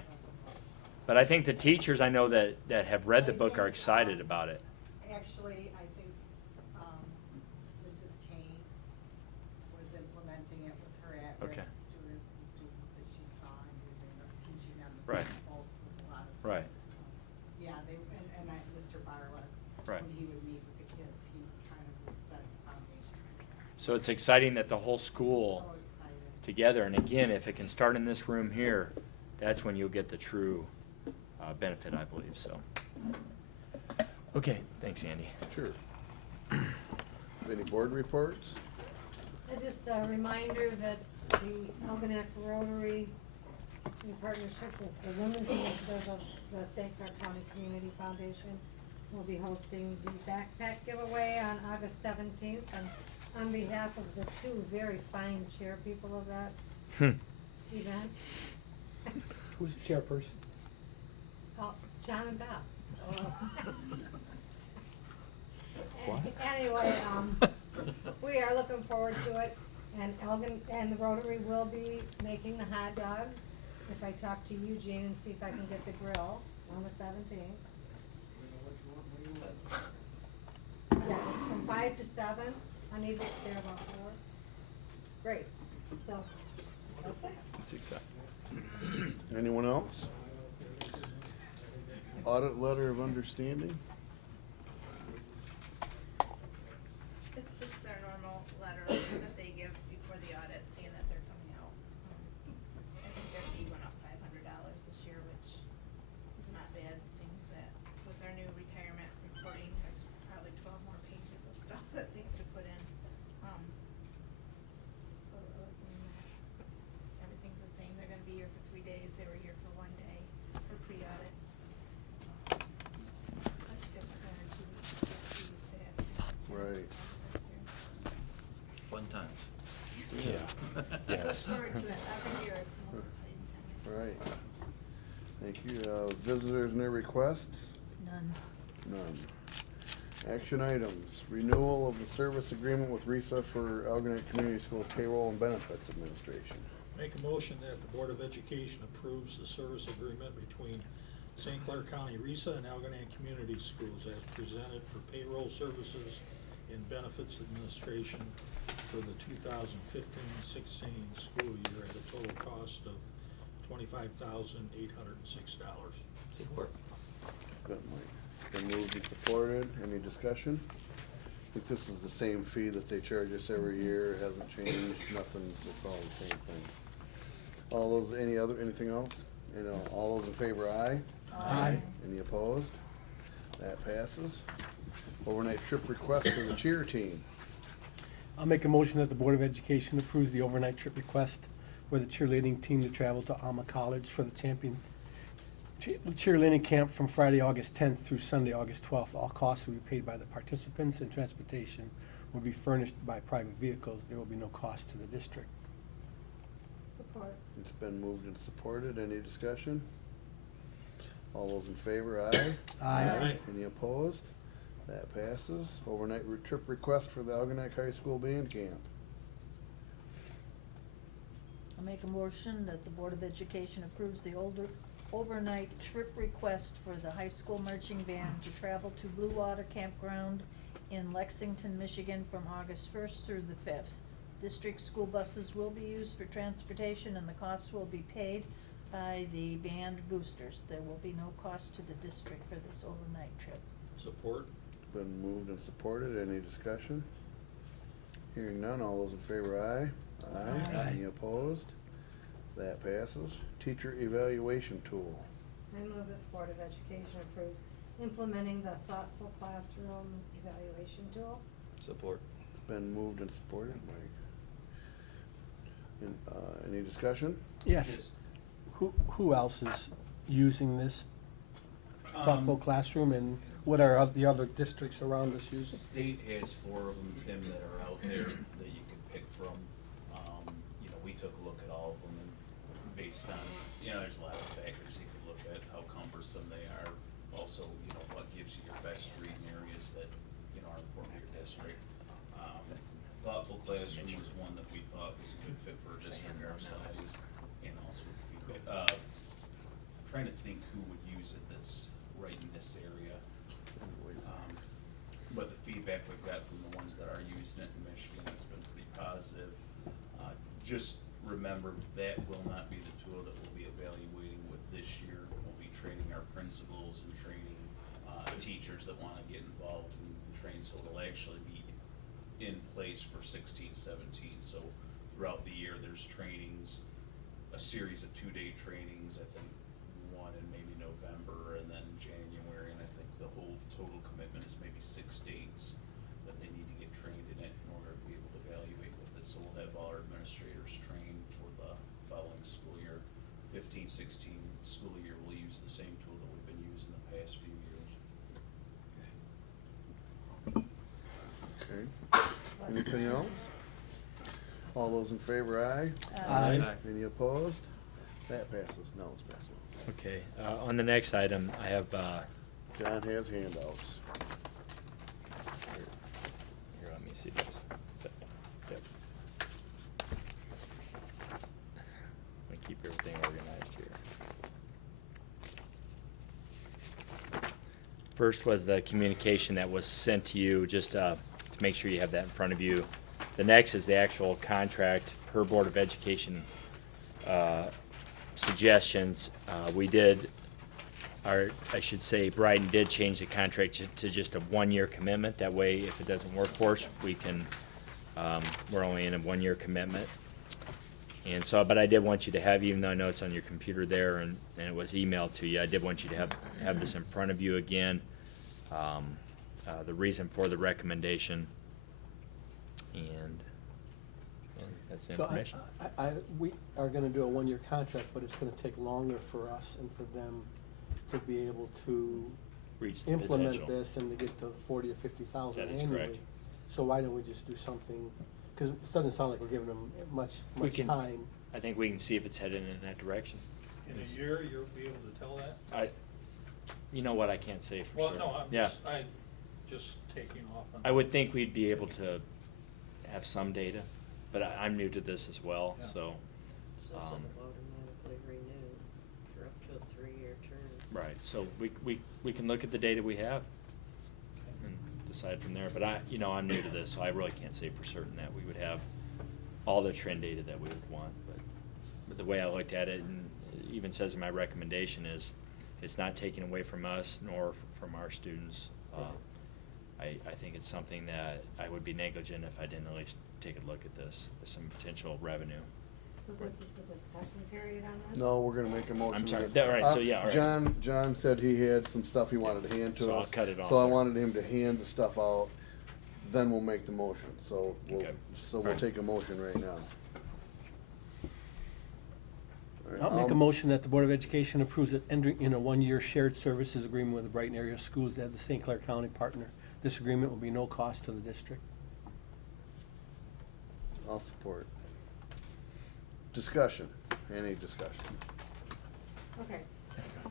But I think the teachers I know that have read the book are excited about it. Actually, I think Mrs. Kane was implementing it with her at-risk Okay. students and students that she saw and using them, teaching them the Right. principles with a lot of Right. things. So, yeah, Mr. Barless, Right. when he would meet with the kids, he kind of was setting the foundation for that. So it's exciting that the whole school So excited. together, and again, if it can start in this room here, that's when you'll get the true benefit, I believe, so. Okay, thanks, Andy. Sure. Any board reports? Just a reminder that the Algonac Rotary, in partnership with the Women's Initiative of the St. Clair County Community Foundation, will be hosting the backpack giveaway on August 17th. And on behalf of the 2 very fine chair people of that event, Who's the chairperson? John and Beth. What? Anyway, we are looking forward to it, and the Rotary will be making the hot dogs. If I talk to Eugene and see if I can get the grill on the 17th. Yeah, it's from 5 to 7, on ebook there about 4. Great. So, That's exact. Anyone else? Audit letter of understanding? It's just their normal letter that they give before the audit, seeing that they're coming out. I think their fee went up $500 this year, which is not bad, seems that with their new retirement reporting, there's probably 12 more pages of stuff that they have to put in. So other than that, everything's the same. They're gonna be here for 3 days. They were here for 1 day for pre-audit. Much different than our 2 weeks that we used to have. Right. Fun times. Yeah. Look Yes. forward to it. Every year it's the most exciting time. Right. Thank you. Visitors and their requests? None. None. Action items, renewal of the service agreement with RISA for Algonac Community School Payroll and Benefits Administration. Make a motion that the Board of Education approves the service agreement between St. Clair County RISA and Algonac Community Schools as presented for payroll services and benefits administration for the 2015-16 school year at a total cost of $25,806. Support. Good, Mike. Been moved and supported. Any discussion? I think this is the same fee that they charge us every year. It hasn't changed. Nothing. It's all the same thing. All those, anything else? All those in favor, aye? Aye. Any opposed? That passes. Overnight trip request for the cheer team. I'll make a motion that the Board of Education approves the overnight trip request for the cheerleading team to travel to Alma College for the cheerleading camp from Friday, August 10th through Sunday, August 12th. All costs will be paid by the participants, and transportation will be furnished by private vehicles. There will be no cost to the district. support. It's been moved and supported. Any discussion? All those in favor, aye? Aye. Any opposed? That passes. Overnight trip request for the Algonac High School Band Camp. I'll make a motion that the Board of Education approves the overnight trip request for the high school marching band to travel to Blue Water Campground in Lexington, Michigan from August 1st through the 5th. District school buses will be used for transportation and the costs will be paid by the band boosters. There will be no cost to the district for this overnight trip. Support. Been moved and supported. Any discussion? Hearing none. All those in favor, aye? Aye. Any opposed? That passes. Teacher evaluation tool. I move that the Board of Education approves implementing the thoughtful classroom evaluation tool. Support. Been moved and supported. Mike. Any discussion? Yes. Who else is using this thoughtful classroom, and what are the other districts around us using? State has 4 of them, Tim, that are out there that you can pick from. We took a look at all of them, and based on, there's a lot of factors you can look at, how cumbersome they are. Also, what gives you your best reading areas that, are important to your district. Thoughtful Classroom was one that we thought was a good fit for a district our size, and also with feedback. Trying to think who would use it that's right in this area. But the feedback we've got from the ones that are using it in Michigan has been pretty positive. Just remember, that will not be the tool that we'll be evaluating with this year. We'll be training our principals and training teachers that wanna get involved and train, so it'll actually be in place for 16-17. So throughout the year, there's trainings, a series of 2-day trainings, I think one in maybe November and then January, and I think the whole total commitment is maybe 6 dates that they need to get trained in it in order to be able to evaluate with it. So we'll have all our administrators trained for the following school year. 15-16 school year, we'll use the same tool that we've been using the past few years. Okay. Anything else? All those in favor, aye? Aye. Any opposed? That passes. No, it's passed. Okay, on the next item, I have, John has handouts. here, let me see this. Yep. Let me keep everything organized here. First was the communication that was sent to you, just to make sure you have that in front of you. The next is the actual contract per Board of Education suggestions. We did, I should say, Bryden did change the contract to just a one-year commitment. That way, if it doesn't work for us, we can, we're only in a one-year commitment. And so, but I did want you to have, even though I know it's on your computer there and it was emailed to you, I did want you to have this in front of you again. The reason for the recommendation, and that's the So information. we are gonna do a one-year contract, but it's gonna take longer for us and for them to be able to Reach the implement potential. this and to get to 40 or 50,000 That is annually. correct. So why don't we just do something, cause it doesn't sound like we're giving them much We can- time. I think we can see if it's headed in that direction. In a year, you'll be able to tell that? You know what, I can't say for Well, sure. no, Yeah. I'm just taking off on. I would think we'd be able to have some data, but I'm new to this as well, Yeah. so. Says it'll automatically renew for up to a 3-year term. Right, so we can look at the data we have and decide from there, but I'm new to this, so I really can't say for certain that we would have all the trend data that we would want, but the way I looked at it, and it even says in my recommendation, is it's not taken away from us nor from our students. I think it's something that I would be negligent if I didn't at least take a look at this as some potential revenue. So this is the discussion period on this? No, we're gonna make a motion. I'm sorry. to- All right, so yeah, all right. John said he had some stuff he wanted to hand to us. So I'll cut it off So I there. wanted him to hand the stuff out, then we'll make the motion, so Okay. we'll All right. take a motion right now. All right, I'll make a motion that the Board of Education approves it entering in a one-year shared services agreement with the Brighton area schools as the St. Clair County partner. This agreement will be no cost to the district. I'll support. Discussion, any discussion? Okay,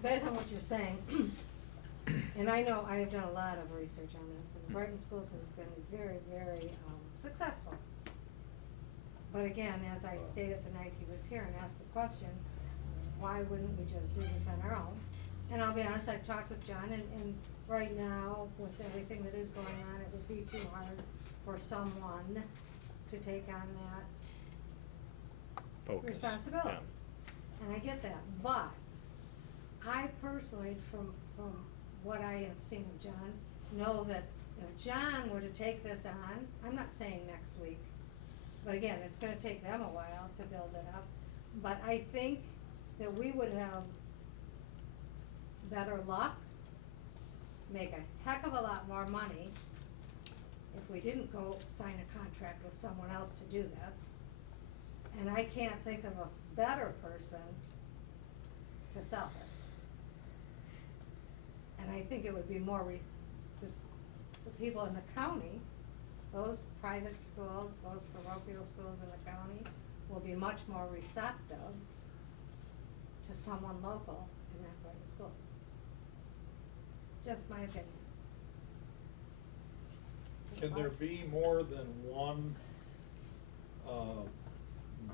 based on what you're saying, and I know I have done a lot of research on this, and Brighton Schools has been very, very, successful. But again, as I stated the night he was here and asked the question, why wouldn't we just do this on our own? And I'll be honest, I've talked with John, and right now, with everything that is going on, it would be too hard for someone to take on that Focus. responsibility. Yeah. And I get that, but I personally, from what I have seen of John, know that if John were to take this on, I'm not saying next week, but again, it's gonna take them a while to build it up, but I think that we would have better luck, make a heck of a lot more money if we didn't go sign a contract with someone else to do this. And I can't think of a better person to sell this. And I think it would be more, the people in the county, those private schools, those parochial schools in the county, will be much more receptive to someone local in that Brighton schools. Just my opinion. Can there be more than one,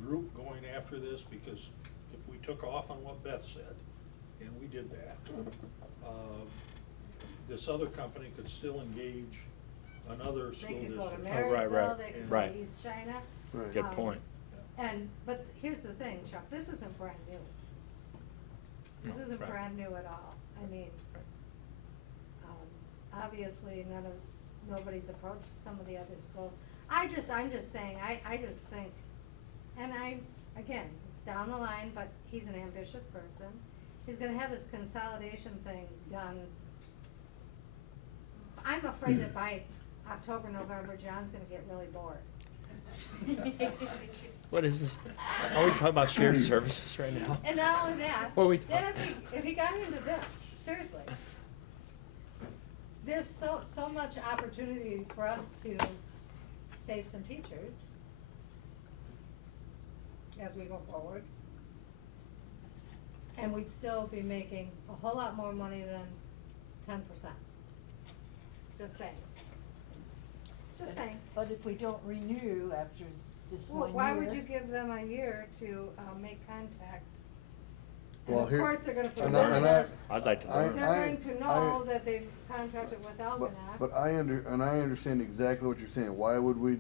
group going after this? Because if we took off on what Beth said, and we did that, this other company could still engage another They school could go to district. Oh, right, Marysville, they could go right. to East China. Right. Good point. But here's the thing, Chuck, this isn't brand new. This No, isn't right. brand new at all. I mean, obviously, nobody's approached some of the other schools. I'm just saying, I just think, and again, it's down the line, but he's an ambitious person. He's gonna have this consolidation thing done. I'm afraid that by October, November, John's gonna get really bored. What is this? Are we talking about shared services right now? And not only that, What are we then talking- if he got into this, seriously, there's so much opportunity for us to save some teachers as we go forward. And we'd still be making a whole lot more money than 10%. Just saying. Just saying. But if we don't renew after this Well, 1 year. why would you give them a year to, make contact And Well, of here- course, they're gonna and present I- it as, I'd like to I- learn. they're going to know that they've contracted with But, Algonac. but I understand exactly what you're saying. Why would we,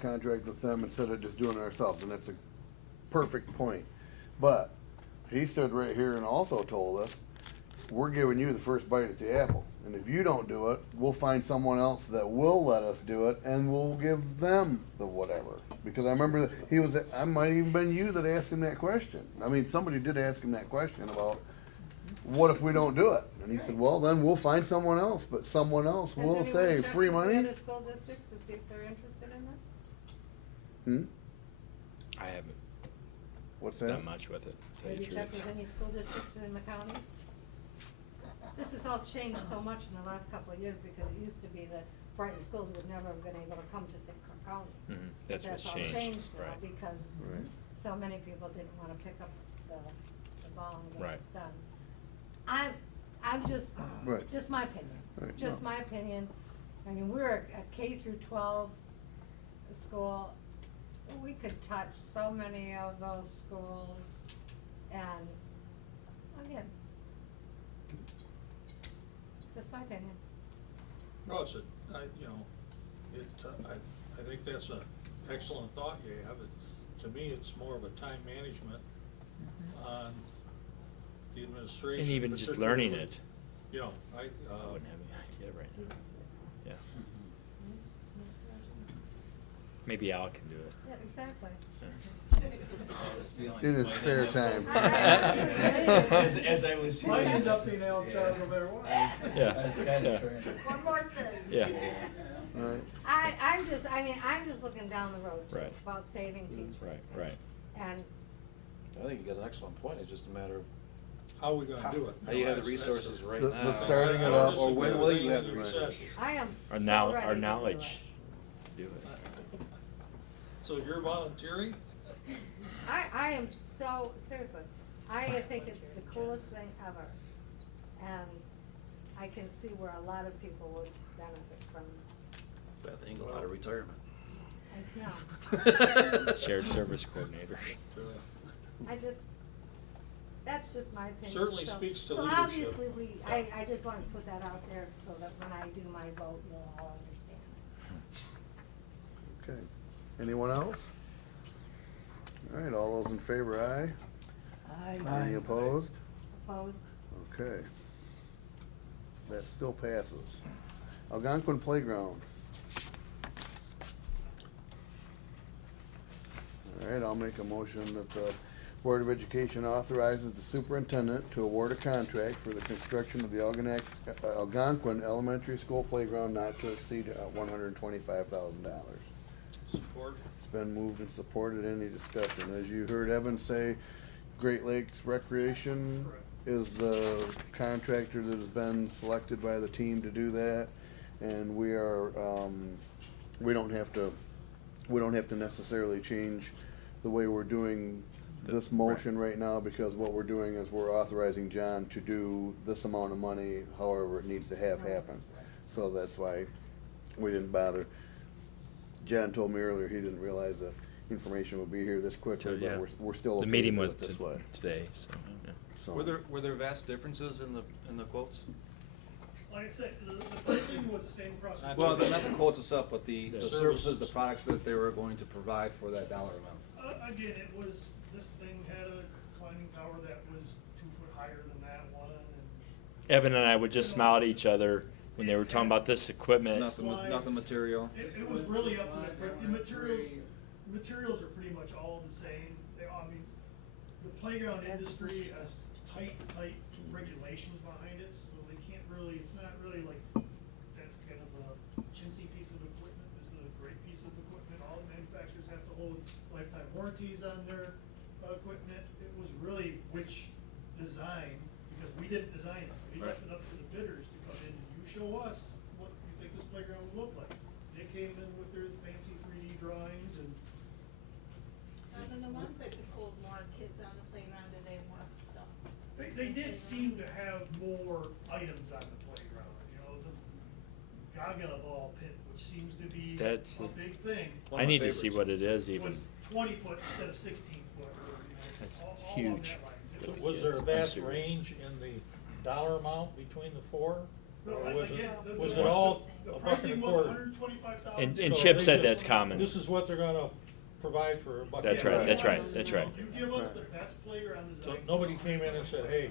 contract with them instead of just doing it ourselves? And that's a perfect point. But he stood right here and also told us, we're giving you the first bite at the apple. And if you don't do it, we'll find someone else that will let us do it and we'll give them the whatever. Because I remember that I might even been you that asked him that question. I mean, somebody did ask him that question about, what if we don't do it? And he said, well, then we'll find someone else, but someone else will Has say, anyone checked free with the money? other school districts to see if they're interested in this? Hmm? I haven't What's that? done much with it, to tell Have you you the checked truth. with any school districts in the county? This has all changed so much in the last couple of years, because it used to be that Brighton schools would never have been able to come to St. Clair County. Mhm, But that's what's all changed, changed now, right. because Right. so many people didn't wanna pick up the ball and get Right. this done. I'm just, Right. just my opinion, Right, just no. my opinion. I mean, we're a K through 12 school, we could touch so many of those schools, and, again, just my opinion. No, it's I think that's an excellent thought you have. To me, it's more of a time management on the administration. And even just learning it. You know, I wouldn't have any idea right now. Yeah. Maybe Al can do it. Yeah, exactly. In his spare time. As I was. Might end up being Al's job no matter what. Yeah. I was kinda Yeah. trying. One more thing. Yeah. Right. I'm just looking down the road too, Right. about saving teachers. Right. And I think you got an excellent point, it's just a matter of how are we gonna do it? how you have the That's- resources right The- now. the starting I it don't up. disagree Or when with will you anything have you the said. resources? I am Our so ready our to do knowledge. it. Do it. So you're volunteering? I am so, seriously, I think it's the coolest thing ever. And I can see where a lot of people would benefit from, Beth Engel out of retirement. Shared service coordinator. That's just my opinion. Certainly So- speaks to So leadership. obviously, I just wanted to put that out there so that when I do my vote, you'll all understand. Okay. Anyone else? All right, all those in favor, aye? Any opposed? Opposed? Okay. That still passes. Algonquin Playground. All right, I'll make a motion that the Board of Education authorizes the superintendent to award a contract for the construction of the Algonquin Elementary School playground not to exceed $125,000. Support. It's been moved and supported. Any discussion? As you heard Evan say, Great Lakes Recreation is the contractor that has been selected by the team to do that. And we are, we don't have to necessarily change the way we're doing this motion right now, because what we're doing is we're authorizing John to do this amount of money, however it needs to have happen. So that's why we didn't bother. John told me earlier he didn't realize the information would be here this quickly, Yeah. but we're still okay The meeting to do was it this way. today, so, yeah. So- Were there vast differences in the quotes? Like I said, the first thing was the same across the Well, board. not the quotes itself, but the The services, the products that they were going to provide for that dollar amount. Again, this thing had a climbing tower that was 2 foot higher than that one, and Evan and I would just smile at each other when they were talking about this equipment. Nothing material. it was really up to the materials are pretty much all the same. The playground industry has tight regulations behind it, so they can't really, it's not really like, that's kind of a chintzy piece of equipment. This is a great piece of equipment. All the manufacturers have to hold lifetime warranties on their equipment. It was really which design, because we didn't design it. We left it up to the bidders to come in and you show us what you think this playground would look like. They came in with their fancy 3D drawings and And then the ones that could hold more kids on the playground, do they more stuff? they did seem to have more items on the playground, the Gaga ball pit, which seems to be That's a the- big thing. I need to see what it is It even. was 20 foot instead of 16 foot, or, That's all huge. along that line. So the was kids. there a I'm vast serious. range in the dollar amount between the four? No, Or was again, it, was it all the a buck and pricing a was quarter? $125,000. And So Chip they said just- that's common. This is what they're gonna provide for a buck. That's and a right, quarter. that's right, that's right. You give us the best playground So design. nobody came in and said, hey,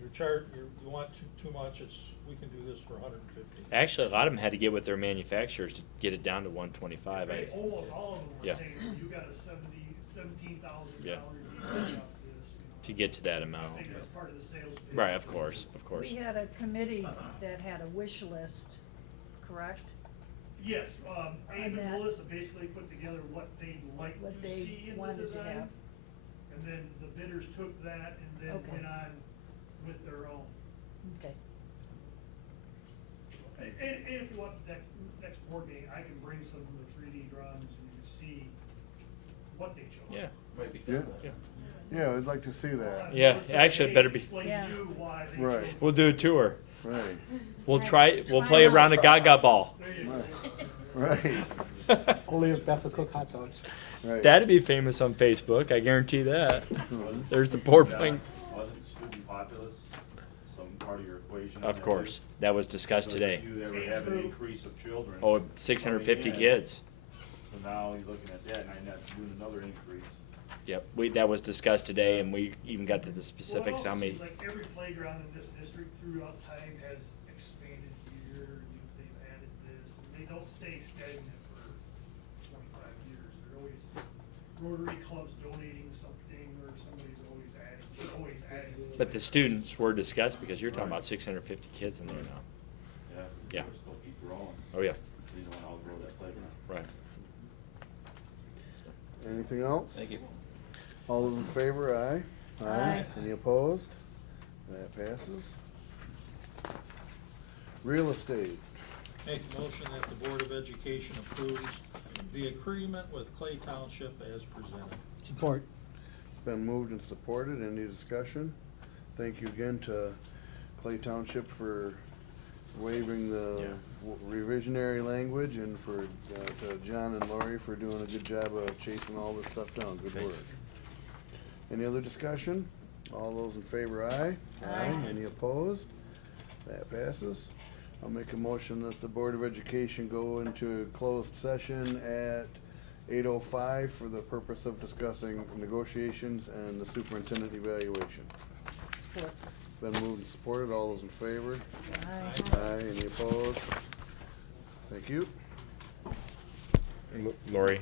you want too much, we can do this for $150. Actually, a lot of them had to get with their manufacturers to get it down to 125. Almost all of them were Yeah. saying, you got a 17,000 Yeah. calorie off this. To get to that amount. I think that's part of the sales pitch. Right, of course, of course. We had a committee that had a wish list, correct? Yes, Abe And and that- Melissa basically put together what they'd like What to they see in the wanted to design. have. And then the bidders took that and then Okay. went on with their own. Okay. And if you want the next board meeting, I can bring some of the 3D drawings and you can see what they chose. Yeah. Might be Yeah. good. Yeah. Yeah, I'd like to see that. Yeah, Melissa actually, and it better Abe be- explained Yeah. to you why they Right. chose We'll do a it. tour. Right, We'll Try- we'll try play it around a out. gaga ball. There you go. right, right, Only if Beth will cook hot dogs. right. That'd be famous on Facebook, I guarantee that. There's the board playing. Wasn't student populace some part of your equation? Of course, that was discussed today. If you ever have an increase of children. Oh, 650 coming in, kids. So now you're looking at that and I'm not doing another increase. Yep, that was discussed today, and we even got to the Well, it specifics, also how many. seems like every playground in this district throughout time has expanded here, they've added this, and they don't stay stagnant for 25 years. They're always, Rotary Club's donating something, or somebody's always adding. But the students were discussed, because you're talking about 650 kids in there now. Yeah. Yeah. We'll still keep growing. Oh, yeah, So you don't wanna outgrow that playground. right. Anything else? Thank you. All those in favor, aye? Aye. Any opposed? That passes. Real estate. Make a motion that the Board of Education approves the agreement with Clay Township as presented. Support. Been moved and supported. Any discussion? Thank you again to Clay Township for waiving the revisionary language, and for, to John and Lori for doing a good job of chasing all this stuff down. Good work. Any other discussion? All those in favor, aye? Aye. Any opposed? That passes. I'll make a motion that the Board of Education go into closed session at 8:05 for the purpose of discussing negotiations and the superintendent evaluation. Support. Been moved and supported. All those in favor? Aye. Aye. Any opposed? Thank you. Lori?